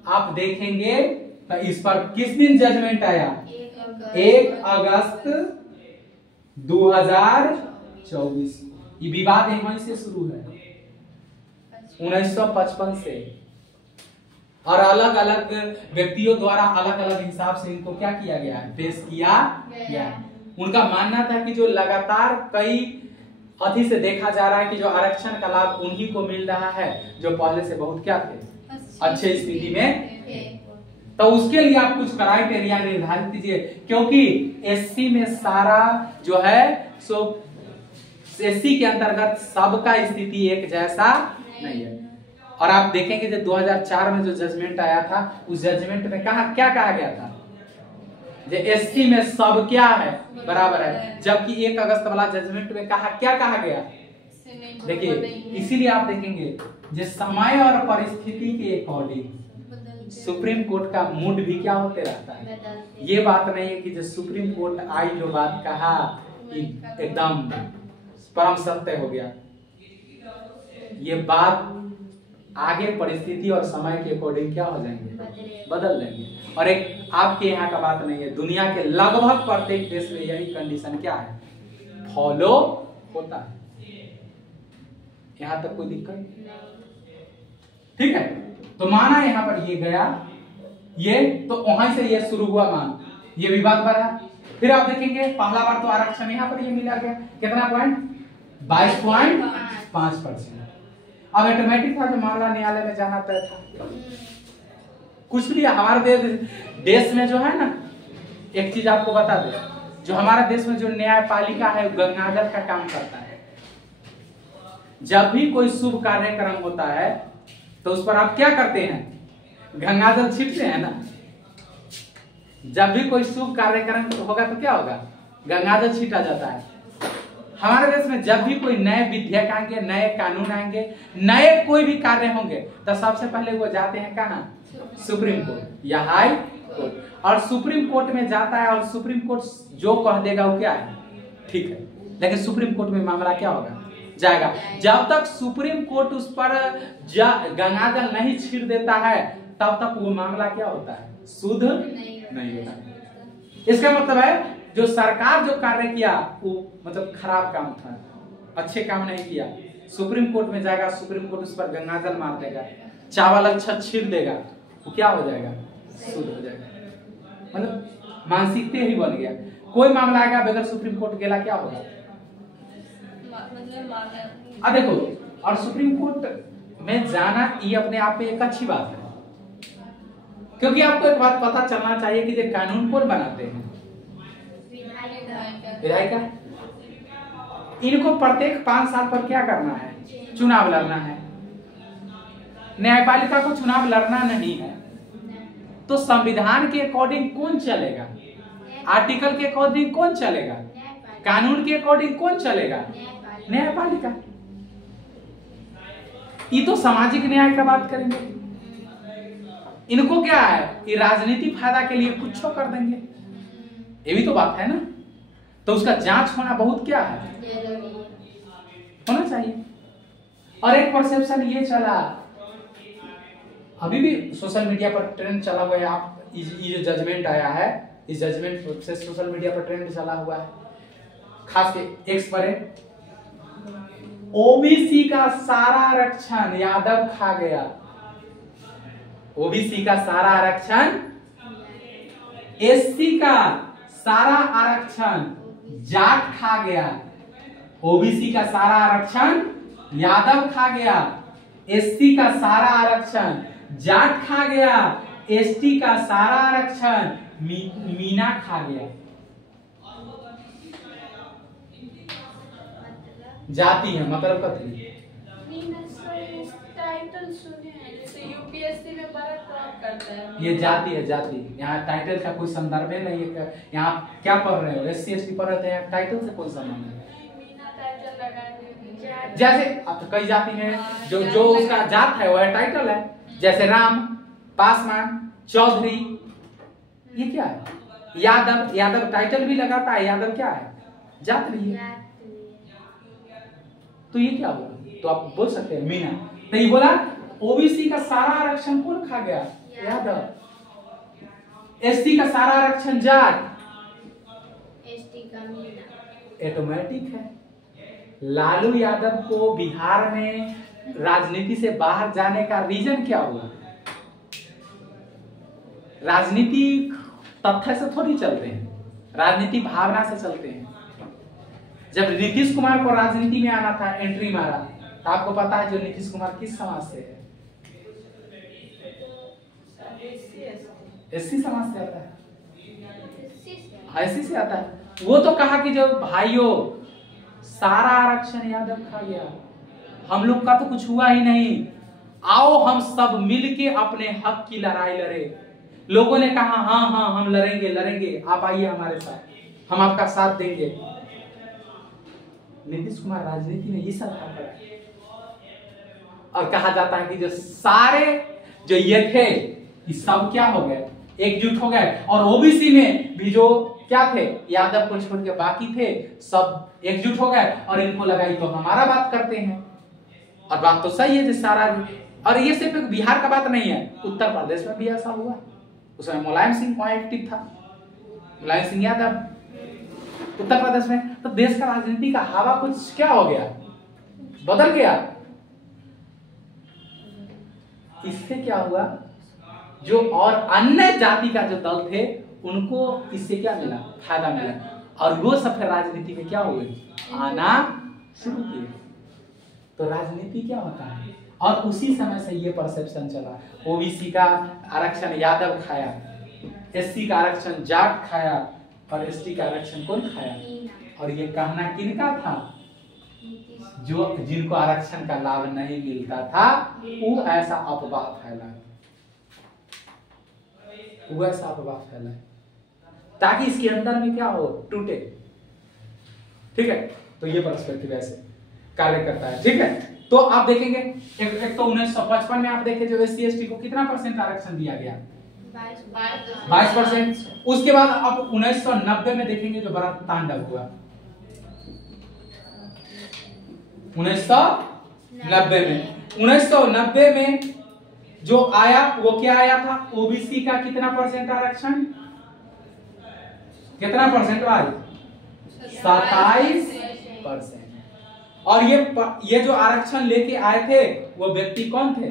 आप देखेंगे तो इस पर किस दिन जजमेंट आया, 1 अगस्त 2024। ये विवाद यहीं से शुरू है, 1955 से। और अलग अलग व्यक्तियों द्वारा अलग अलग हिसाब से इनको क्या किया गया है, पेश किया गया। उनका मानना था कि जो लगातार कई अति से देखा जा रहा है कि जो आरक्षण का लाभ उन्हीं को मिल रहा है जो पहले से बहुत क्या थे, अच्छे स्थिति में। तो उसके लिए आप कुछ क्राइटेरिया निर्धारित कीजिए, क्योंकि SC में सारा जो है सो SC के अंतर्गत सबका स्थिति एक जैसा नहीं है। और आप देखेंगे जब 2004 में जो जजमेंट आया था, उस जजमेंट में क्या कहा गया था, जो SC में सब क्या है, बराबर है। जबकि 1 अगस्त वाला जजमेंट में क्या कहा गया, देखिए इसीलिए आप देखेंगे जो समय और परिस्थिति के अकॉर्डिंग सुप्रीम कोर्ट का मूड भी क्या होते रहता है। ये बात नहीं है कि जो सुप्रीम कोर्ट आई जो बात कहा एकदम परम सत्य हो गया। ये बात आगे परिस्थिति और समय के अकॉर्डिंग क्या हो जाएंगे, बदल जाएंगे। और एक आपके यहाँ का बात नहीं है, दुनिया के लगभग प्रत्येक देश में यही कंडीशन क्या है, फॉलो होता है। यहाँ तक कोई दिक्कत नहीं, ठीक है। तो माना यहाँ पर ये गया, ये तो वहां से ये शुरू हुआ मान, ये विवाद बढ़ा। फिर आप देखेंगे पहला बार तो आरक्षण यहाँ पर ये मिला गया, कितना पॉइंट, 22.5%। अब ऑटोमेटिक था जो मामला न्यायालय में जाना तय था। कुछ भी हमारे देश में जो है ना, एक चीज आपको बता दे, जो हमारे देश में जो न्यायपालिका है गंगाजल का काम करता है। जब भी कोई शुभ कार्यक्रम होता है तो उस पर आप क्या करते हैं, गंगाजल छींटते हैं ना। जब भी कोई शुभ कार्यक्रम होगा तो क्या होगा, गंगाजल छींटा जाता है। हमारे देश में जब भी कोई नए विधेयक आएंगे, नए कानून आएंगे, नए कोई भी कार्य होंगे तो सबसे पहले वो जाते हैं कहाँ, सुप्रीम कोर्ट या हाई कोर्ट। और सुप्रीम कोर्ट में जाता है और सुप्रीम कोर्ट जो कह देगा वो क्या है, ठीक है। लेकिन सुप्रीम कोर्ट में मामला क्या होगा, जाएगा। जब तक सुप्रीम कोर्ट उस पर गंगाजल नहीं छीट देता है तब तक वो मामला क्या होता है, शुद्ध नहीं होता है। इसका मतलब है जो सरकार जो कार्य किया वो मतलब खराब काम था, अच्छे काम नहीं किया, सुप्रीम कोर्ट में जाएगा, सुप्रीम कोर्ट उस पर गंगाजल मार देगा, चावल अच्छा छीट देगा, वो क्या हो जाएगा, शुद्ध हो जाएगा। मतलब मानसिकता ही बन गया। कोई मामला आएगा बगैर सुप्रीम कोर्ट गेला क्या होगा, अब देखो। और सुप्रीम कोर्ट में जाना ये अपने आप में एक अच्छी बात है, क्योंकि आपको एक बात पता चलना चाहिए कि ये कानून कौन बनाते हैं, विधायिका। इनको प्रत्येक 5 साल पर क्या करना है, चुनाव लड़ना है। न्यायपालिका को चुनाव लड़ना नहीं है, तो संविधान के अकॉर्डिंग कौन चलेगा, आर्टिकल के अकॉर्डिंग कौन चलेगा, कानून के अकॉर्डिंग कौन चलेगा, न्यायपालिका। ये तो सामाजिक न्याय का बात करेंगे। इनको क्या है कि राजनीति फायदा के लिए कुछ कर देंगे, ये भी तो बात है ना। तो उसका जांच होना बहुत क्या है, होना चाहिए। और एक परसेप्शन ये चला, अभी भी सोशल मीडिया पर ट्रेंड चला हुआ है। आप ये जो जजमेंट आया है, इस जजमेंट से सोशल मीडिया पर ट्रेंड चला हुआ है, खास के एक्स पर है, ओबीसी का सारा आरक्षण यादव खा गया। ओबीसी का सारा आरक्षण, एससी का सारा आरक्षण जाट खा गया। ओबीसी का सारा आरक्षण यादव खा गया, एससी का सारा आरक्षण जाट खा गया, एसटी का सारा आरक्षण मीना खा गया। जाति है मतलब कथी, टाइटल सुने हैं, जैसे यूपीएससी में बड़ा टॉप करता है। ये जाति है, जाति। यहाँ टाइटल का कोई संदर्भ नहीं है। यहाँ क्या पढ़ रहे हो, एससी एसटी पढ़ रहे हैं, टाइटल से कोई संबंध नहीं। जैसे अब तो कई जाति हैं जो उसका जात है वह टाइटल है, जैसे राम, पासवान, चौधरी, ये क्या है, यादव। यादव टाइटल भी लगाता है, यादव क्या है, जात नहीं है। तो ये क्या हुआ, तो आप बोल सकते हैं मीना। तो ये बोला ओबीसी का सारा आरक्षण कौन खा गया, यादव। एसटी का सारा आरक्षण जाट, एसटी का मीना। ऑटोमेटिक है। लालू यादव को बिहार में राजनीति से बाहर जाने का रीजन क्या हुआ, राजनीति तथ्य से थोड़ी चलते हैं, राजनीति भावना से चलते हैं। जब नीतीश कुमार को राजनीति में आना था, एंट्री मारा, तो आपको पता है जो नीतीश कुमार किस समाज से है, एससी समाज से आता है, एससी से आता है। वो तो कहा कि जो भाइयों सारा आरक्षण यादव खा गया, हम लोग का तो कुछ हुआ ही नहीं, आओ हम सब मिलके अपने हक की लड़ाई लड़े। लोगों ने कहा हाँ हाँ हम लड़ेंगे लड़ेंगे, आप आइए हमारे साथ, हम आपका साथ देंगे। नीतीश कुमार राजनीति में ये सब करा, और कहा जाता है कि जो सारे जो ये थे ये सब क्या हो गए, एकजुट हो गए। और ओबीसी में भी जो क्या थे, यादव को छोड़ के बाकी थे सब एकजुट हो गए और इनको लगाई तो हमारा बात करते हैं। और बात तो सही है जो सारा, और ये सिर्फ बिहार का बात नहीं है, उत्तर प्रदेश में भी ऐसा हुआ। उसमें मुलायम सिंह वहां एक्टिव था, मुलायम सिंह यादव उत्तर प्रदेश में। तो देश का राजनीति का हवा कुछ क्या हो गया, बदल गया। इससे क्या हुआ, जो और अन्य जाति का जो दल थे उनको इससे क्या मिला, फायदा मिला, और वो सब फिर राजनीति में क्या हुए, आना शुरू किए। तो राजनीति क्या होता है, और उसी समय से ये परसेप्शन चला, ओबीसी का आरक्षण यादव खाया, एससी का आरक्षण जाट खाया, और एसटी का आरक्षण कौन खाया। और ये कहना किनका था, जो जिनको आरक्षण का लाभ नहीं मिलता था, वो ऐसा अफवाह फैला, वो ऐसा अफवाह फैला ताकि इसके अंदर में क्या हो, टूटे। ठीक है, तो ये पर्सपेक्टिव ऐसे कार्य करता है। ठीक है, तो आप देखेंगे एक तो 1955 में आप देखें जो एससी एसटी को कितना परसेंट आरक्षण दिया गया, 22%। उसके बाद अब 1990 में देखेंगे जो बड़ा तांडव हुआ, 1990 में जो आया वो क्या आया था, ओबीसी का कितना परसेंट आरक्षण, कितना परसेंट भाई, 27%। और ये जो आरक्षण लेके आए थे वो व्यक्ति कौन थे,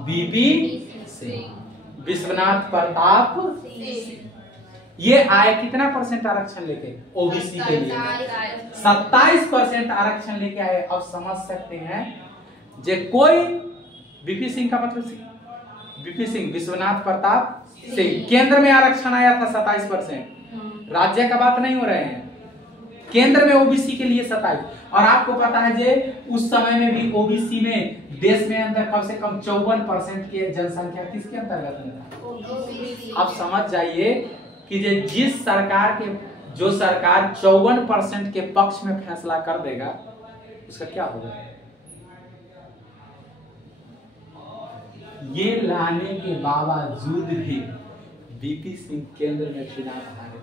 बीपी सिंह, विश्वनाथ प्रताप सिंह। ये आए कितना परसेंट आरक्षण लेके, ओबीसी के लिए 27% आरक्षण लेके आए। अब समझ सकते हैं जे कोई बीपी सिंह का मतलब बीपी सिंह, विश्वनाथ प्रताप सिंह, केंद्र में आरक्षण आया था 27%, राज्य का बात नहीं हो रहे हैं, केंद्र में ओबीसी के लिए 27। और आपको पता है जे उस समय में भी ओबीसी में देश में अंदर कम से कम 54% की जनसंख्या किसके अंतर्गत में था। अब समझ जाइए कि जिस सरकार के जो सरकार 54% के पक्ष में फैसला कर देगा उसका क्या होगा। ये लाने के बावजूद भी बीपी सिंह केंद्र में चुनाव हारे,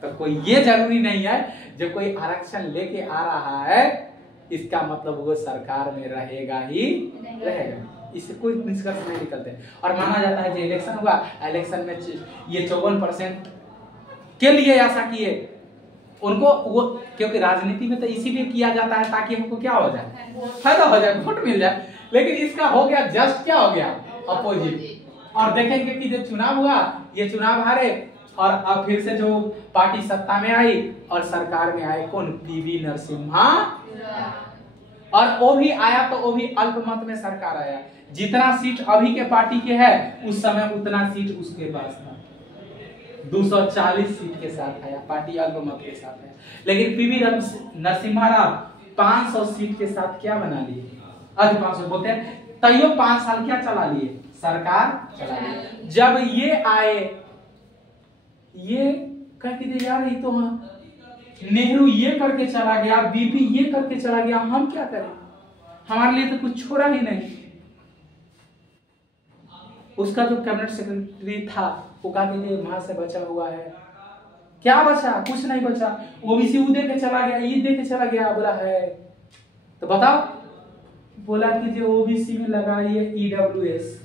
तो कोई ये जरूरी नहीं है जो कोई आरक्षण लेके आ रहा है इसका मतलब वो सरकार में रहेगा ही रहेगा, इससे कोई निष्कर्ष नहीं निकलते। और माना जाता है जो इलेक्शन हुआ, इलेक्शन में ये 54% के लिए ऐसा किए उनको, वो क्योंकि राजनीति में तो इसीलिए किया जाता है ताकि हमको क्या हो जाए, फायदा हो जाए, वोट मिल जाए। लेकिन इसका हो गया जस्ट क्या हो गया, अपोजिट। और देखेंगे कि जो चुनाव हुआ ये चुनाव हारे, और अब फिर से जो पार्टी सत्ता में आई और सरकार में आए कौन, पीवी नरसिम्हा। और वो भी आया तो वो भी अल्पमत में सरकार आया, जितना सीट अभी के पार्टी के है उस समय उतना सीट उसके पास था, 240 सीट के साथ आया, पार्टी अल्पमत के साथ आया। लेकिन पीवी नरसिम्हा राव 500 सीट के साथ क्या बना लिए, 500 बोलते हैं, तैयो 5 साल क्या चला लिए, सरकार चला लिए। जब ये आए, ये कहते थे यार ये तो नेहरू ये करके चला गया, बीपी ये करके चला गया, हम क्या करें, हमारे लिए तो कुछ छोड़ा ही नहीं। उसका जो कैबिनेट सेक्रेटरी था वो कहा कि वहां से बचा हुआ है, क्या बचा, कुछ नहीं बचा, ओबीसी वो दे के चला गया, ये दे के चला गया, बोला है तो बताओ, बोला कि जो ओबीसी में लगाइए ईडब्ल्यूएस,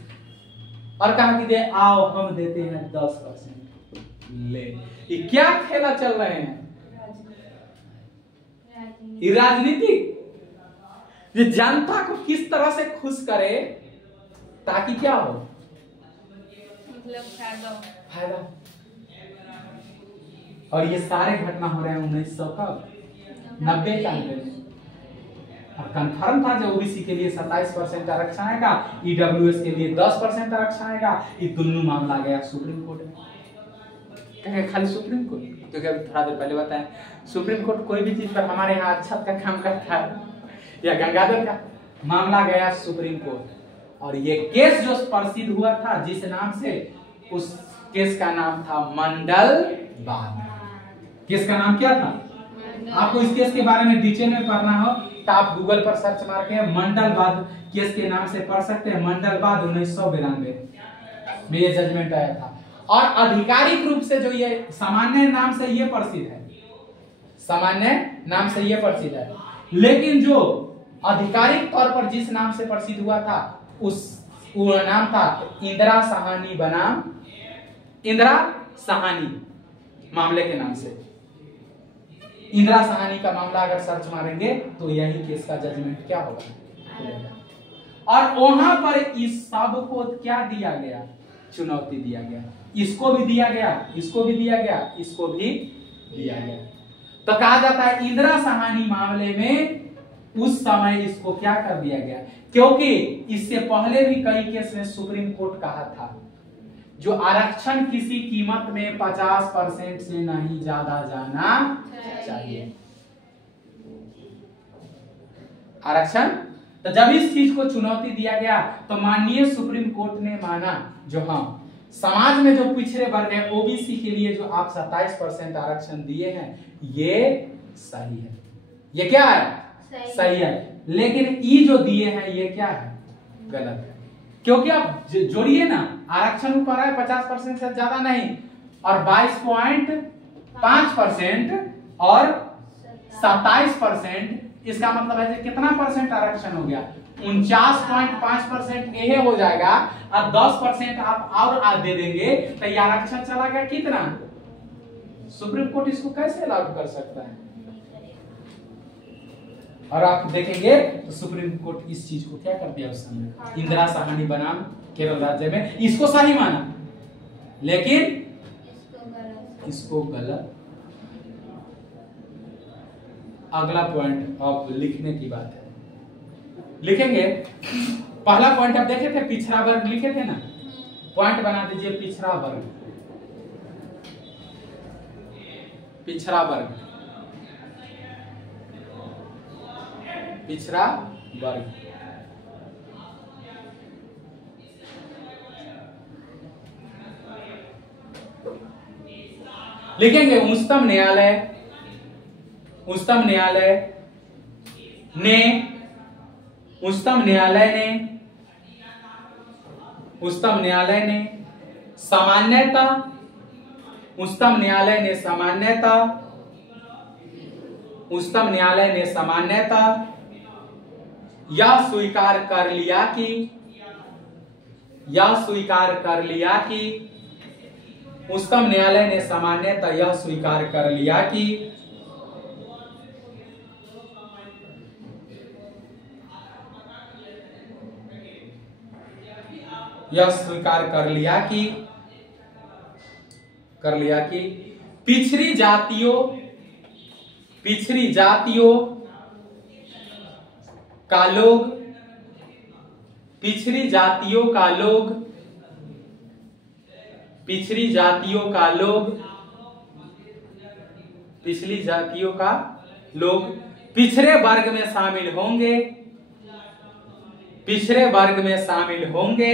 और कहा कि दे आओ हम देते हैं 10%। ले ये क्या खेला चल रहे हैं, ये राजनीति, ये जनता को किस तरह से खुश करे ताकि क्या हो, मतलब फायदा। और ये सारे घटना हो रहे हैं 1990 का में, और कंफर्म था जो ओबीसी के लिए 27% आरक्षण आएगा, ईडब्ल्यूएस के लिए 10% आरक्षण आएगा। ये दोनों मामला गया सुप्रीम कोर्ट में, खाली सुप्रीम कोर्ट, क्योंकि अभी थोड़ा देर पहले बताया सुप्रीम कोर्ट कोई भी चीज पर हमारे यहाँ अच्छा का काम करता है, या गंगाधर का मामला गया सुप्रीम कोर्ट। और ये केस जो प्रसिद्ध हुआ था जिस नाम से, उस केस का नाम था मंडल वाद। केस का नाम क्या था, आपको इस केस के बारे में डिटेल में पढ़ना हो तो आप गूगल पर सर्च मार के मंडल वाद केस के नाम से पढ़ सकते हैं। मंडल वाद 1992 में ये जजमेंट आया था। और आधिकारिक रूप से जो ये सामान्य नाम से ये प्रसिद्ध है, सामान्य नाम से ये प्रसिद्ध है, लेकिन जो आधिकारिक तौर पर जिस नाम से प्रसिद्ध हुआ था वो नाम था इंदिरा साहनी बनाम इंदिरा साहनी मामले के नाम से। इंदिरा साहनी का मामला अगर सर्च मारेंगे तो यही केस का जजमेंट क्या होगा, और वहां पर इस सब को क्या दिया गया, चुनौती दिया गया, इसको भी दिया गया, इसको भी दिया गया, इसको भी दिया गया। तो कहा जाता है इंदिरा साहनी मामले में उस समय इसको क्या कर दिया गया, क्योंकि इससे पहले भी कई केस में सुप्रीम कोर्ट कहा था जो आरक्षण किसी कीमत में 50% से नहीं ज्यादा जाना चाहिए आरक्षण। तो जब इस चीज को चुनौती दिया गया तो माननीय सुप्रीम कोर्ट ने माना जो हाँ समाज में जो पिछड़े वर्ग है ओबीसी के लिए जो आप 27% आरक्षण दिए हैं ये सही है, ये क्या है सही है, लेकिन ई जो दिए हैं ये क्या है गलत है, क्योंकि आप जोड़िए ना आरक्षण ऊपर है 50% से ज्यादा नहीं और 22.5% और 27%, इसका मतलब है कि कितना परसेंट आरक्षण हो गया 49.5% यह हो जाएगा और 10% आप और दे देंगे तो ये आरक्षण चला गया कितना, सुप्रीम कोर्ट इसको कैसे लागू कर सकता है। और आप देखेंगे तो सुप्रीम कोर्ट इस चीज को क्या कर दिया उस समय, इंदिरा साहनी बनाम केरल राज्य में इसको सही माना लेकिन इसको गलत। अगला पॉइंट अब लिखने की बात है, लिखेंगे। पहला पॉइंट आप देखे थे पिछड़ा वर्ग लिखे थे ना, पॉइंट बना दीजिए पिछड़ा वर्ग, पिछड़ा वर्ग, पिछड़ा वर्ग। लिखेंगे उच्चतम न्यायालय, उच्चतम न्यायालय ने, उच्चतम न्यायालय ने, उच्चतम न्यायालय ने सामान्यता, उच्चतम न्यायालय ने सामान्यता, उच्चतम न्यायालय ने सामान्यता यह स्वीकार कर लिया कि, यह स्वीकार कर लिया कि, उच्चतम न्यायालय ने सामान्यता यह स्वीकार कर लिया कि यह स्वीकार कर लिया कि पिछड़ी जातियों, पिछड़ी जातियों का लोग, पिछड़ी जातियों का लोग, पिछड़ी जातियों का लोग, पिछड़ी जातियों का लोग पिछड़े वर्ग में शामिल होंगे, पिछड़े वर्ग में शामिल होंगे,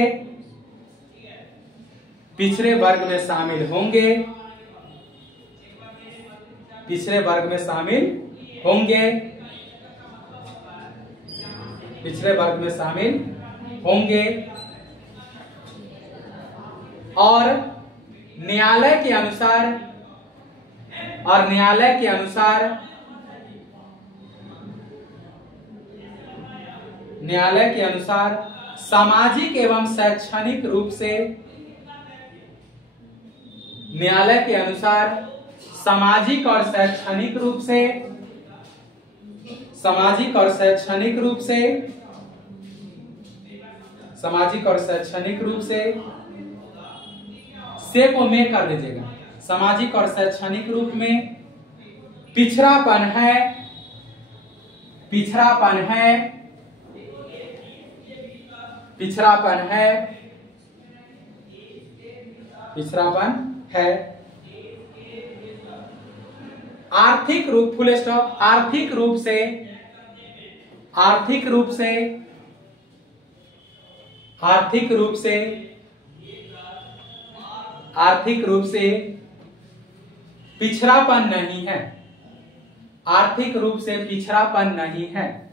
पिछड़े वर्ग में शामिल होंगे, पिछड़े वर्ग में शामिल होंगे, पिछड़े वर्ग में शामिल होंगे और न्यायालय के अनुसार, और न्यायालय के अनुसार, न्यायालय के अनुसार सामाजिक एवं शैक्षणिक रूप से, न्यायालय के अनुसार सामाजिक और शैक्षणिक रूप से, सामाजिक और शैक्षणिक रूप से, सामाजिक और शैक्षणिक रूप से को में कर दीजिएगा, सामाजिक और शैक्षणिक रूप में पिछड़ापन है, पिछड़ापन है, पिछड़ापन है, पिछड़ापन है, आर्थिक रूप, फुल स्टॉप, आर्थिक रूप से, आर्थिक रूप से, आर्थिक रूप से, आर्थिक रूप से पिछड़ापन नहीं है, आर्थिक रूप से पिछड़ापन नहीं है,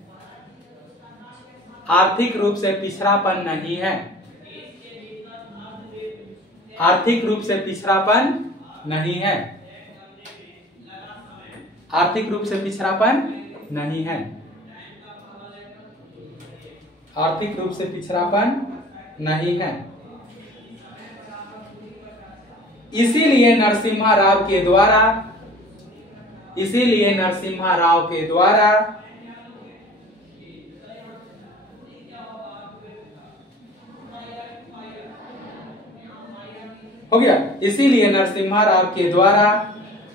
आर्थिक रूप से पिछड़ापन नहीं है, आर्थिक रूप से पिछड़ापन नहीं है, आर्थिक रूप से पिछड़ापन नहीं है, आर्थिक रूप से पिछड़ापन नहीं है। इसीलिए नरसिम्हा राव के द्वारा, इसीलिए नरसिम्हा राव के द्वारा हो गया, इसीलिए नरसिम्हा राव के द्वारा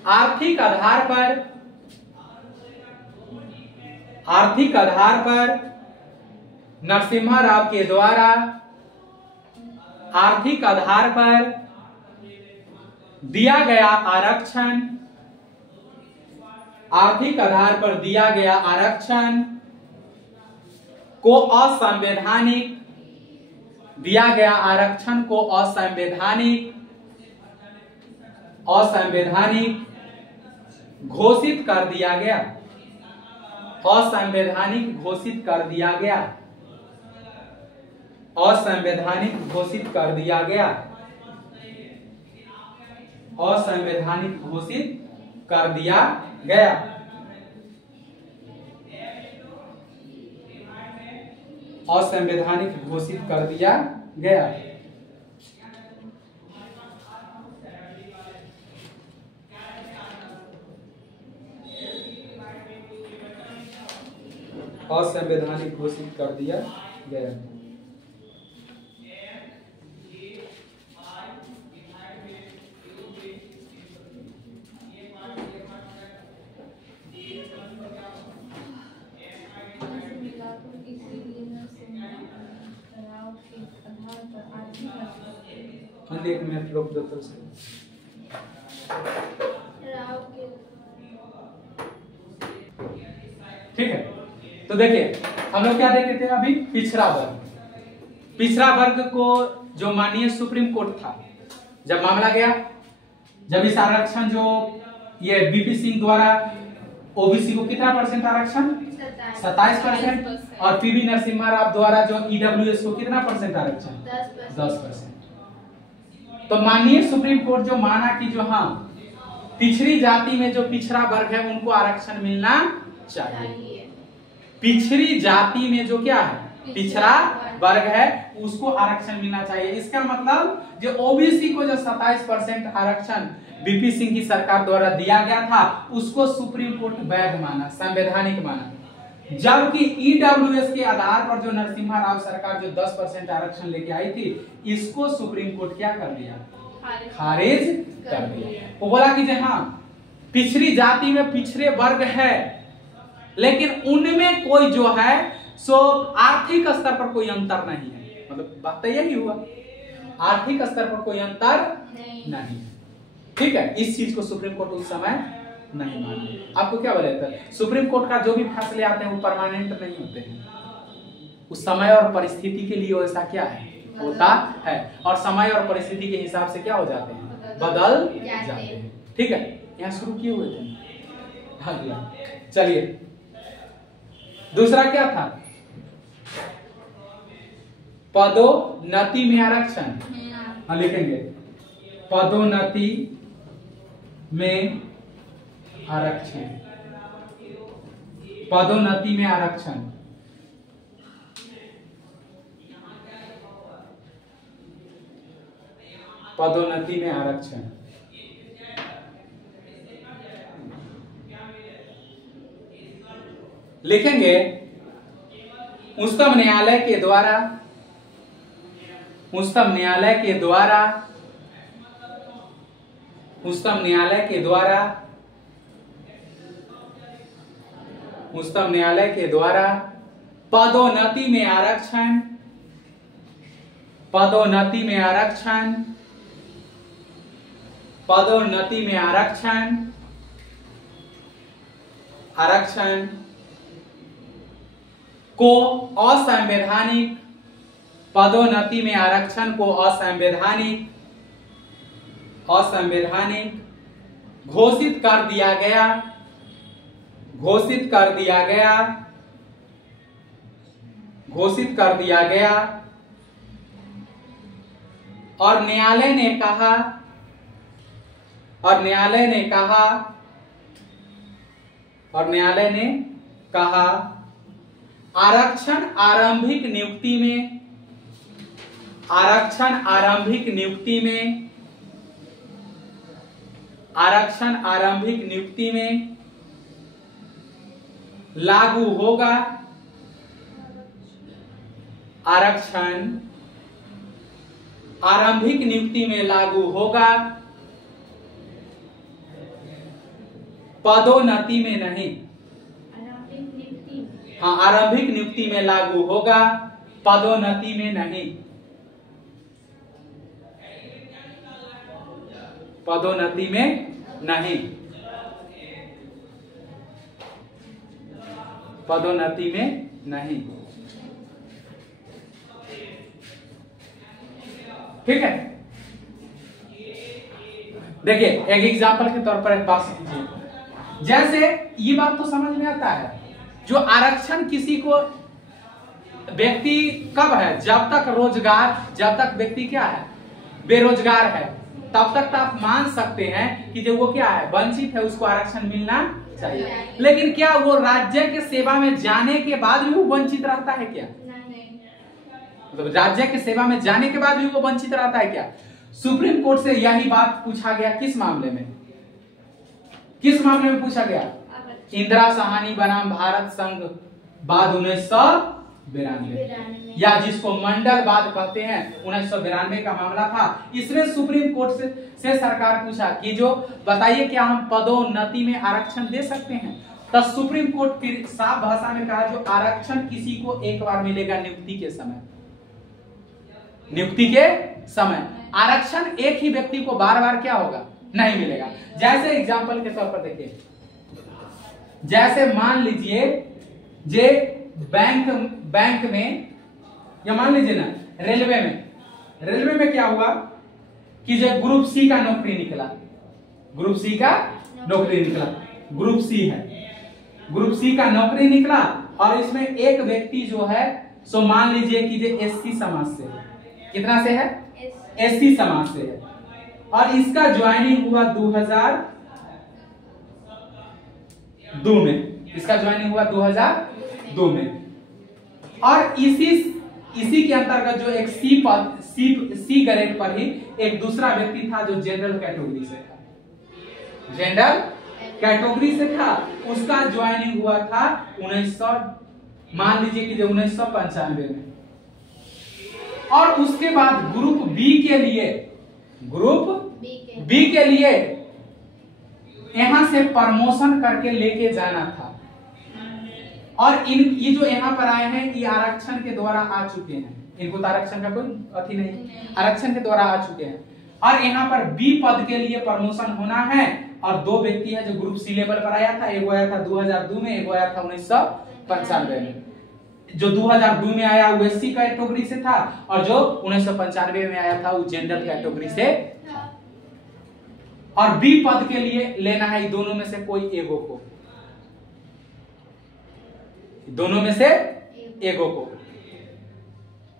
आर्थिक आधार पर, आर्थिक आधार पर नरसिम्हा राव के द्वारा आर्थिक आधार पर दिया गया आरक्षण, आर्थिक आधार पर दिया गया आरक्षण को असंवैधानिक, दिया गया आरक्षण को असंवैधानिक, असंवैधानिक घोषित कर दिया गया, असंवैधानिक घोषित कर दिया गया, असंवैधानिक घोषित कर दिया गया, असंवैधानिक घोषित कर दिया गया। असंवैधानिक घोषित कर दिया गया। असंवैधानिक घोषित कर दिया गया। एक मिनट रोक दो तो ठीक है। तो देखिए हम लोग क्या देखे थे अभी, पिछड़ा वर्ग। पिछड़ा वर्ग को जो माननीय सुप्रीम कोर्ट था, जब मामला गया, जब इस आरक्षण जो ये बीपी सिंह द्वारा ओबीसी को कितना परसेंट आरक्षण, 27%, और पीवी नरसिम्हा राव द्वारा जो ईडब्ल्यूएस को कितना परसेंट आरक्षण, 10%। तो माननीय सुप्रीम कोर्ट जो माना कि जो हाँ पिछड़ी जाति में जो पिछड़ा वर्ग है उनको आरक्षण मिलना चाहिए। पिछड़ी जाति में जो क्या है पिछड़ा वर्ग है उसको आरक्षण मिलना चाहिए। इसका मतलब जो ओबीसी को जो 27% आरक्षण बीपी सिंह की सरकार द्वारा दिया गया था उसको सुप्रीम कोर्ट वैध माना, संवैधानिक माना। जबकि ईडब्ल्यूएस के आधार पर जो नरसिम्हा राव सरकार जो 10% आरक्षण लेके आई थी इसको सुप्रीम कोर्ट क्या कर दिया, खारिज कर दिया। वो बोला कि हाँ पिछड़ी जाति में पिछड़े वर्ग है लेकिन उनमें कोई जो है सो आर्थिक स्तर पर कोई अंतर नहीं है। मतलब बात तो यही हुआ, आर्थिक स्तर पर कोई अंतर नहीं। ठीक है, इस चीज को सुप्रीम कोर्ट उस समय नहीं माने। आपको क्या बोला जाता है, सुप्रीम कोर्ट का जो भी फैसले आते हैं वो परमानेंट नहीं होते हैं, उस समय और परिस्थिति के लिए ऐसा क्या है होता है, और समय और परिस्थिति के हिसाब से क्या हो जाते हैं, बदल जाते हैं। ठीक है, यहाँ शुरू किए हुए थे। अगला चलिए, दूसरा क्या था, पदोन्नति में आरक्षण। हाँ लिखेंगे, पदोन्नति में आरक्षण, पदोन्नति में आरक्षण। पदोन्नति में आरक्षण लिखेंगे, उच्चतम न्यायालय के द्वारा, उच्चतम न्यायालय के द्वारा, उच्चतम न्यायालय के द्वारा, उच्चतम न्यायालय के द्वारा पदोन्नति में आरक्षण, पदोन्नति में आरक्षण, पदोन्नति में आरक्षण, आरक्षण को असंवैधानिक, पदोन्नति में आरक्षण को असंवैधानिक, असंवैधानिक घोषित कर दिया गया, घोषित कर दिया गया, घोषित कर दिया गया, और न्यायालय ने कहा आरक्षण आरंभिक नियुक्ति में लागू होगा। आरक्षण आरंभिक नियुक्ति में लागू होगा, पदोन्नति में नहीं। हाँ, आरंभिक नियुक्ति में लागू होगा, पदोन्नति में नहीं। पदोन्नति में नहीं, पदोन्नति में नहीं। ठीक है, देखिए एक एग्जांपल के तौर पर एक बात समझिए। जैसे ये बात तो समझ में आता है, जो आरक्षण किसी को व्यक्ति कब है, जब तक व्यक्ति क्या है, बेरोजगार है, तब तक तो आप मान सकते हैं कि जो वो क्या है, वंचित है, उसको आरक्षण मिलना चाहिए। लेकिन क्या वो राज्य के सेवा में जाने के बाद भी वो वंचित रहता है क्या? मतलब राज्य के सेवा में जाने के बाद भी वो वंचित रहता है क्या? सुप्रीम कोर्ट से यही बात पूछा गया। किस मामले में पूछा गया? इंदिरा साहनी बनाम भारत संघ बाद 1992, या जिसको मंडल बाद कहते हैं, 1992 का मामला था। इसमें सुप्रीम कोर्ट से सरकार पूछा कि जो बताइए क्या हम पदोन्नति में आरक्षण दे सकते हैं? तो सुप्रीम कोर्ट फिर साफ भाषा में कहा, जो आरक्षण किसी को एक बार मिलेगा नियुक्ति के समय, आरक्षण एक ही व्यक्ति को बार बार क्या होगा, नहीं मिलेगा। जैसे एग्जांपल के तौर पर देखिए, जैसे मान लीजिए जे बैंक में, या मान लीजिए ना रेलवे में क्या हुआ कि जो ग्रुप सी का नौकरी निकला, ग्रुप सी का नौकरी निकला, और इसमें एक व्यक्ति जो है सो मान लीजिए कि जो एससी समाज से है। कितना से है? एससी समाज से है, और इसका ज्वाइनिंग हुआ 2002 में। इसका ज्वाइनिंग हुआ 2002 में, और इसी के अंतर्गत जो एक सी ग्रेड पर ही एक दूसरा व्यक्ति था जो जनरल कैटेगरी से था, उसका ज्वाइनिंग हुआ था 1995 में। और उसके बाद ग्रुप बी के लिए यहां से प्रमोशन करके लेके जाना था, और ये जो यहाँ पर आए हैं ये आरक्षण के द्वारा आ चुके हैं। इनको तो आरक्षण का कोई अथी नहीं, आरक्षण के द्वारा आ चुके हैं। और यहाँ पर बी पद के लिए प्रमोशन होना है, और दो व्यक्ति है जो ग्रुप सी लेवल पर आया था, एक आया था 2002 में, एक आया था 1995 में। जो 2002 में आया वो एससी कैटेगरी से था, और जो 1995 में आया था वो जनरल कैटेगरी से था। और बी पद के लिए लेना है दोनों में से कोई एगो को,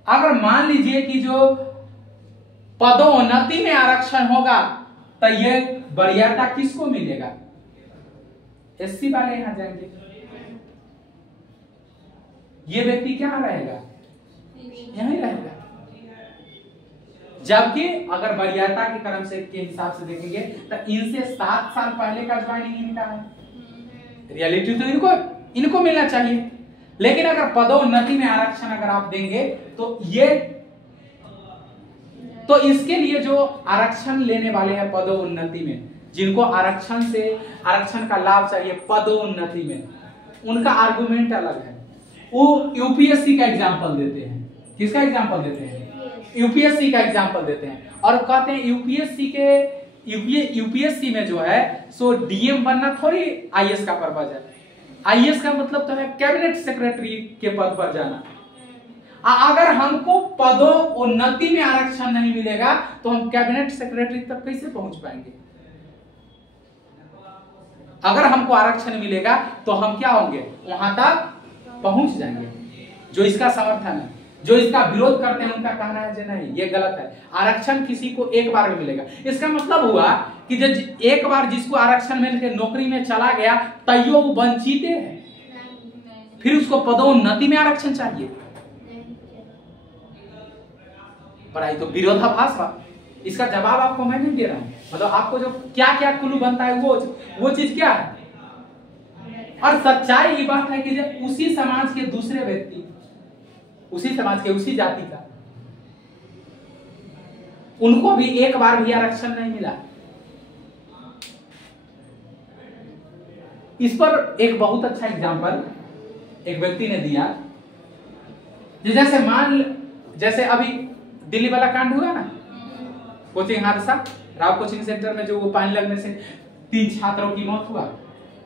अगर मान लीजिए कि जो पदोन्नति में आरक्षण होगा तो ये वरीयता किसको मिलेगा? एससी वाले यहां जाएंगे, ये व्यक्ति क्या रहेगा? यहीं रहेगा। जबकि अगर वरीयता के क्रम से के हिसाब से देखेंगे तो इनसे 7 साल पहले का ज्वाइनिंग इनका है, रियलिटी तो इनको मिलना चाहिए। लेकिन अगर पदोन्नति में आरक्षण अगर आप देंगे तो इसके लिए जो आरक्षण लेने वाले हैं पदोन्नति में, जिनको आरक्षण का लाभ चाहिए पदोन्नति में, उनका आर्गुमेंट अलग है। वो यूपीएससी का एग्जांपल देते हैं। किसका एग्जांपल देते हैं? यूपीएससी का एग्जांपल देते हैं, और कहते हैं यूपीएससी में जो है सो डीएम बनना थोड़ी आईएएस का पर्पज है। आईएएस का मतलब तो है कैबिनेट सेक्रेटरी के पद पर जाना। अगर हमको पदोन्नति में आरक्षण नहीं मिलेगा तो हम कैबिनेट सेक्रेटरी तक कैसे पहुंच पाएंगे? अगर हमको आरक्षण मिलेगा तो हम क्या होंगे, वहां तक पहुंच जाएंगे, जो इसका समर्थन है। जो इसका विरोध करते हैं उनका कहना है कि नहीं, ये गलत है, आरक्षण किसी को एक बार में मिलेगा। इसका मतलब हुआ कि जब एक बार जिसको आरक्षण मिल के नौकरी में चला गया तैयो वो वंचित है, फिर उसको पदोन्नति में आरक्षण चाहिए। पढ़ाई तो विरोधाभास हुआ। इसका जवाब आपको मैं नहीं दे रहा हूं, मतलब आपको जो क्या क्या क्लू बनता है वो चीज क्या है। और सच्चाई ये बात है कि जब उसी समाज के दूसरे व्यक्ति, उसी समाज के उसी जाति का, उनको भी एक बार भी आरक्षण नहीं मिला। इस पर एक बहुत अच्छा एग्जांपल एक व्यक्ति ने दिया। जैसे मान, जैसे अभी दिल्ली वाला कांड हुआ ना, कोचिंग हादसा, राव कोचिंग सेंटर में जो वो पानी लगने से 3 छात्रों की मौत हुआ।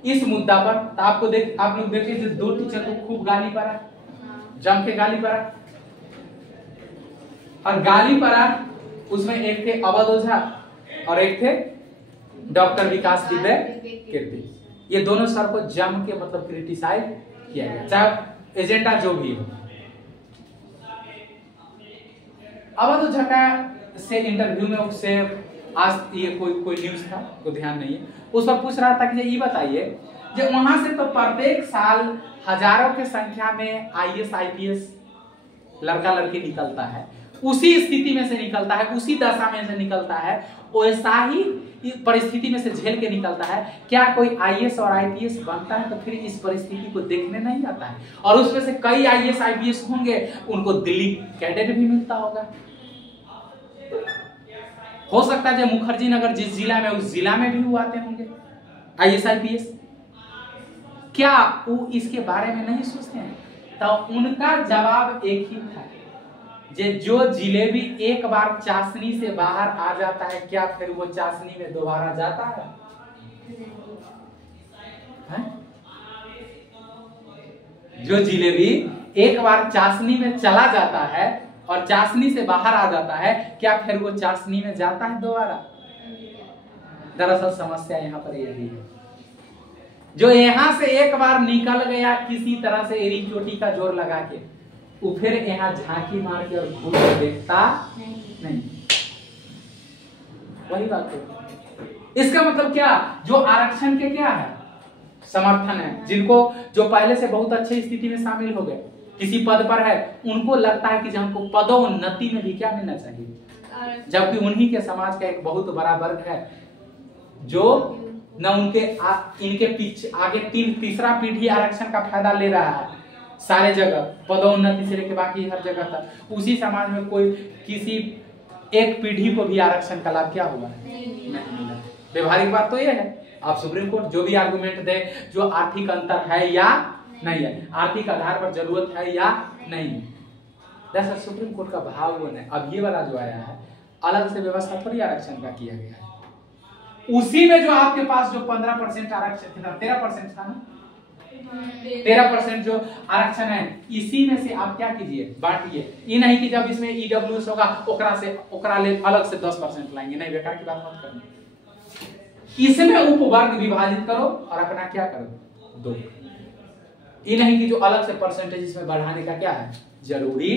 इस मुद्दा पर तो आप लोग देखे जो 2 टीचर को खूब गाली पड़ा, जम के गाली पड़ा, और गाली पड़ा उसमें एक थे अवध ओझा और एक थे डॉक्टर विकास दुबे कीर्ति। ये दोनों सर को जम के मतलब क्रिटिसाइज किया गया, चाहे एजेंडा जो भी हो। अवध ओझा का से इंटरव्यू में उससे आज ये कोई न्यूज था, कोई ध्यान नहीं है, उस पर पूछ रहा था कि ये बताइए जब वहां से तो प्रत्येक साल हजारों की संख्या में आईएएस आईपीएस लड़का लड़की निकलता है, उसी स्थिति में से निकलता है, उसी दशा में से निकलता है, वैसा ही परिस्थिति में से झेल के निकलता है। क्या कोई आईएएस और आईपीएस बनता है तो फिर इस परिस्थिति को देखने नहीं आता है? और उसमें से कई आईएएस आईपीएस होंगे, उनको दिल्ली कैडेट भी मिलता होगा। हो सकता है जब मुखर्जी नगर जिस जिला में, उस जिला में भी वो आते होंगे आईएएस आईपीएस। क्या वो इसके बारे में नहीं सोचते हैं? तो उनका जवाब एक ही था, जो जिलेबी एक बार चाशनी से बाहर आ जाता है, क्या फिर वो चाशनी में दोबारा जाता है? जो जिलेबी एक बार चाशनी में चला जाता है और चाशनी से बाहर आ जाता है, क्या फिर वो चाशनी में जाता है दोबारा? दरअसल समस्या यहाँ पर यही है, जो यहाँ से एक बार निकल गया किसी तरह से एरी चोटी का जोर लगा के, वो फिर यहाँ झांकी मार के और घूर के देखता नहीं। वही बात है। इसका मतलब क्या, जो आरक्षण के क्या है समर्थन है, जिनको जो पहले से बहुत अच्छी स्थिति में शामिल हो गए, किसी पद पर है, उनको लगता है कि हमको पदोन्नति में भी क्या मिलना चाहिए, जबकि उन्हीं के समाज का एक बहुत बड़ा वर्ग है जो न इनके पीछे आगे तीसरा पीढ़ी आरक्षण का फायदा ले रहा है। सारे जगह पदोन्नति से लेकर बाकी हर जगह तक उसी समाज में कोई किसी एक पीढ़ी को भी आरक्षण का लाभ क्या हुआ नहीं मिला। व्यवहारिक बात तो ये है, आप सुप्रीम कोर्ट जो भी आर्गुमेंट दे, जो आर्थिक अंतर है या नहीं है, आर्थिक आधार पर जरूरत है या नहीं है, जैसा सुप्रीम कोर्ट का भाव वो नहीं। अब ये वाला जो आया है अलग से व्यवस्था थोड़ी आरक्षण का किया गया है। उसी में जो आपके पास जो 15% आरक्षण था, 13% था ना, 13% जो आरक्षण है, इसी में से आप क्या कीजिए, बांटिए। ये नहीं कि जब इसमें ईडब्ल्यूएस होगा ओकरा ले अलग से 10% लाएंगे, नहीं, बेकार की बात मत करना। इसमें उपवर्ग विभाजित करो और अपना क्या करो, दो। ये नहीं कि जो अलग से परसेंटेज इसमें बढ़ाने का क्या है जरूरी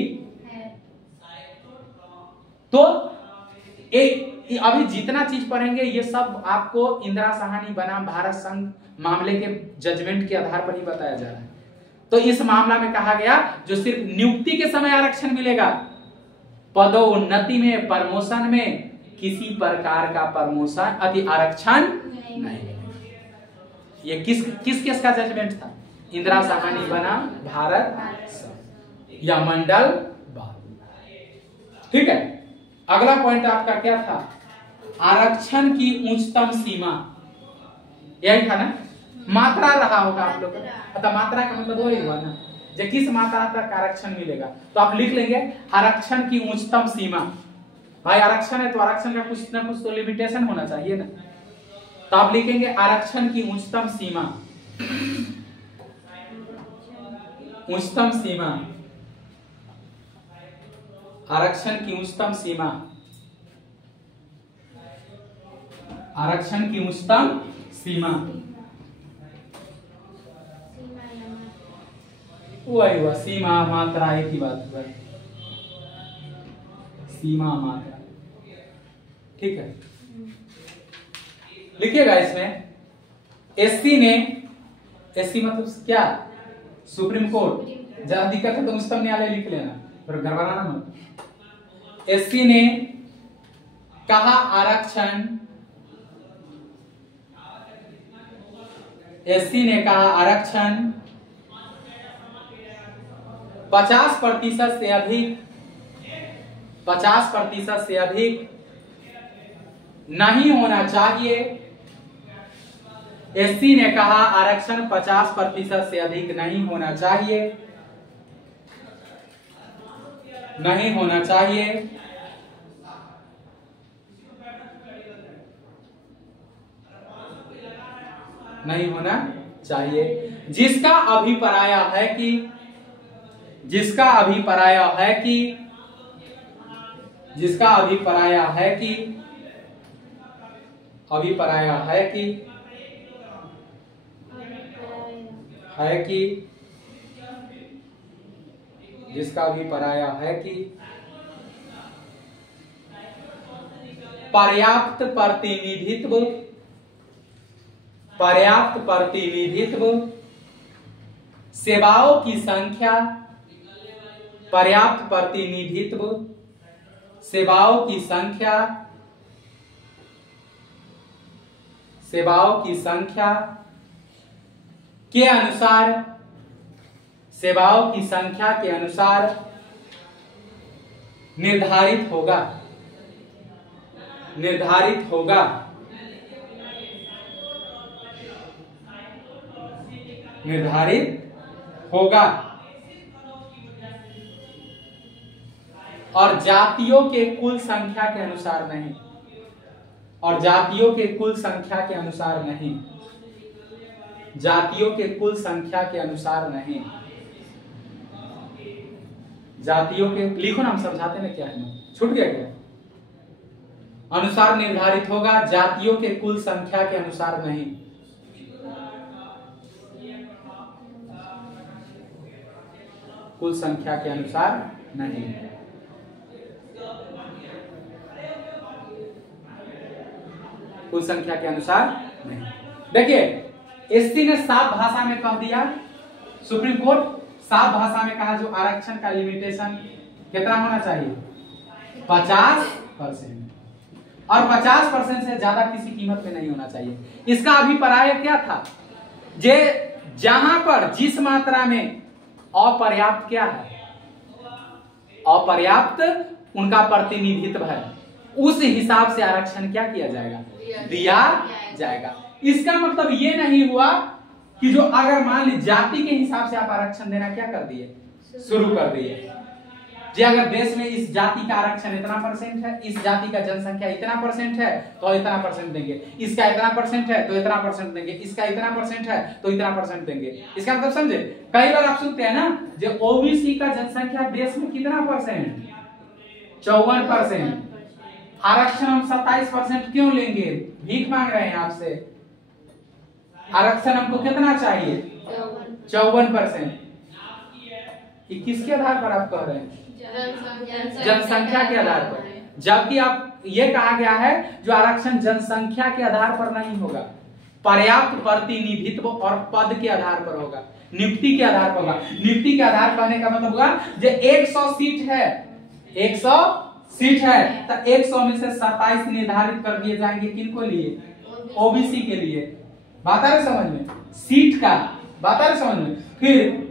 है। तो अभी जितना चीज पढ़ेंगे ये सब आपको इंदिरा साहनी बनाम भारत संघ मामले के जजमेंट के आधार पर ही बताया जा रहा है। तो इस मामला में कहा गया जो सिर्फ नियुक्ति के समय आरक्षण मिलेगा, पदोन्नति में, प्रमोशन में किसी प्रकार का प्रमोशन अति आरक्षण नहीं। ये किस केस का जजमेंट था? इंदिरा साहनी बनाम भारत संघ या मंडल बाबू। ठीक है, अगला पॉइंट आपका क्या था? आरक्षण की उच्चतम सीमा, यही था ना? मात्रा रहा होगा आप लोग का, मात्रा का मतलब वही हुआ ना, जो किस मात्रा तक आरक्षण मिलेगा। तो आप लिख लेंगे आरक्षण की उच्चतम सीमा। भाई आरक्षण है तो आरक्षण का कुछ ना कुछ तो लिमिटेशन होना चाहिए ना, तो आप लिखेंगे आरक्षण की उच्चतम सीमा। उच्चतम सीमा, आरक्षण की उच्चतम सीमा, आरक्षण की उच्चतम सीमा, वही हुआ सीमा, मात्रा, एक ही बात हुआ। सीमा मात्रा। ठीक है, लिखिएगा इसमें एससी ने, एससी मतलब क्या, सुप्रीम कोर्ट, जहां दिक्कत है तो उच्चतम न्यायालय लिख लेना, फिर गड़बड़ाना मत। एससी ने कहा आरक्षण, एससी ने कहा आरक्षण 50% से अधिक, 50% से अधिक नहीं होना चाहिए। एससी ने कहा आरक्षण 50% से अधिक नहीं होना चाहिए, नहीं होना चाहिए। नहीं होना चाहिए। जिसका अभिप्राय है कि, जिसका अभिप्राय है कि, जिसका अभिप्राय है कि, अभिप्राय है कि, है कि, जिसका अभिप्राय है कि पर्याप्त प्रतिनिधित्व, पर्याप्त प्रतिनिधित्व, सेवाओं की संख्या, पर्याप्त प्रतिनिधित्व, सेवाओं की संख्या, सेवाओं की संख्या के अनुसार, सेवाओं की संख्या के अनुसार निर्धारित होगा, निर्धारित होगा, निर्धारित होगा। और जातियों के कुल संख्या के अनुसार नहीं, और जातियों के कुल संख्या के अनुसार नहीं, जातियों के कुल संख्या के अनुसार नहीं, जातियों के, लिखो ना, हम समझाते ना, क्या है ना, छूट गया क्या, अनुसार निर्धारित होगा, जातियों के कुल संख्या के अनुसार नहीं। कुल संख्या के अनुसार नहीं, कुल संख्या के अनुसार नहीं। देखिए एससी ने साफ भाषा में कह दिया, सुप्रीम कोर्ट साफ भाषा में कहा जो आरक्षण का लिमिटेशन कितना होना चाहिए, 50%, और 50% से ज्यादा किसी कीमत में नहीं होना चाहिए। इसका अभिप्राय क्या था, जे जहां पर जिस मात्रा में अपर्याप्त क्या है, अपर्याप्त उनका प्रतिनिधित्व है, उस हिसाब से आरक्षण क्या किया जाएगा, दिया जाएगा। इसका मतलब ये नहीं हुआ कि जो अगर मान ली जाति के हिसाब से आप आरक्षण देना क्या कर दिए, शुरू कर दिए, जे अगर देश में इस जाति का आरक्षण इतना % है, इस जाति का जनसंख्या इतना % है तो इतना % देंगे, इसका इतना % है तो इतना % देंगे, इसका इतना % है तो इतना % देंगे। इसका मतलब समझे, कई बार आप सुनते हैं ना, जो ओबीसी का जनसंख्या देश में कितना %, 54%, आरक्षण हम 27% क्यों लेंगे, भीख मांग रहे हैं आपसे, आरक्षण हमको कितना चाहिए, 54%। ये किसके आधार पर आप कह रहे हैं, जनसंख्या के आधार पर, जबकि आप ये कहा गया है जो आरक्षण जनसंख्या के आधार पर नहीं होगा, पर्याप्त प्रतिनिधित्व और पद के आधार पर होगा, नियुक्ति के आधार पर होगा। नियुक्ति के आधार कहने का मतलब होगा जो 100 सीट है, 100 सीट है तो 100 में से 27 निर्धारित कर दिए जाएंगे, किनको लिए, ओबीसी के लिए। बात आ रही समझ में, सीट का बात आ रही समझ में। फिर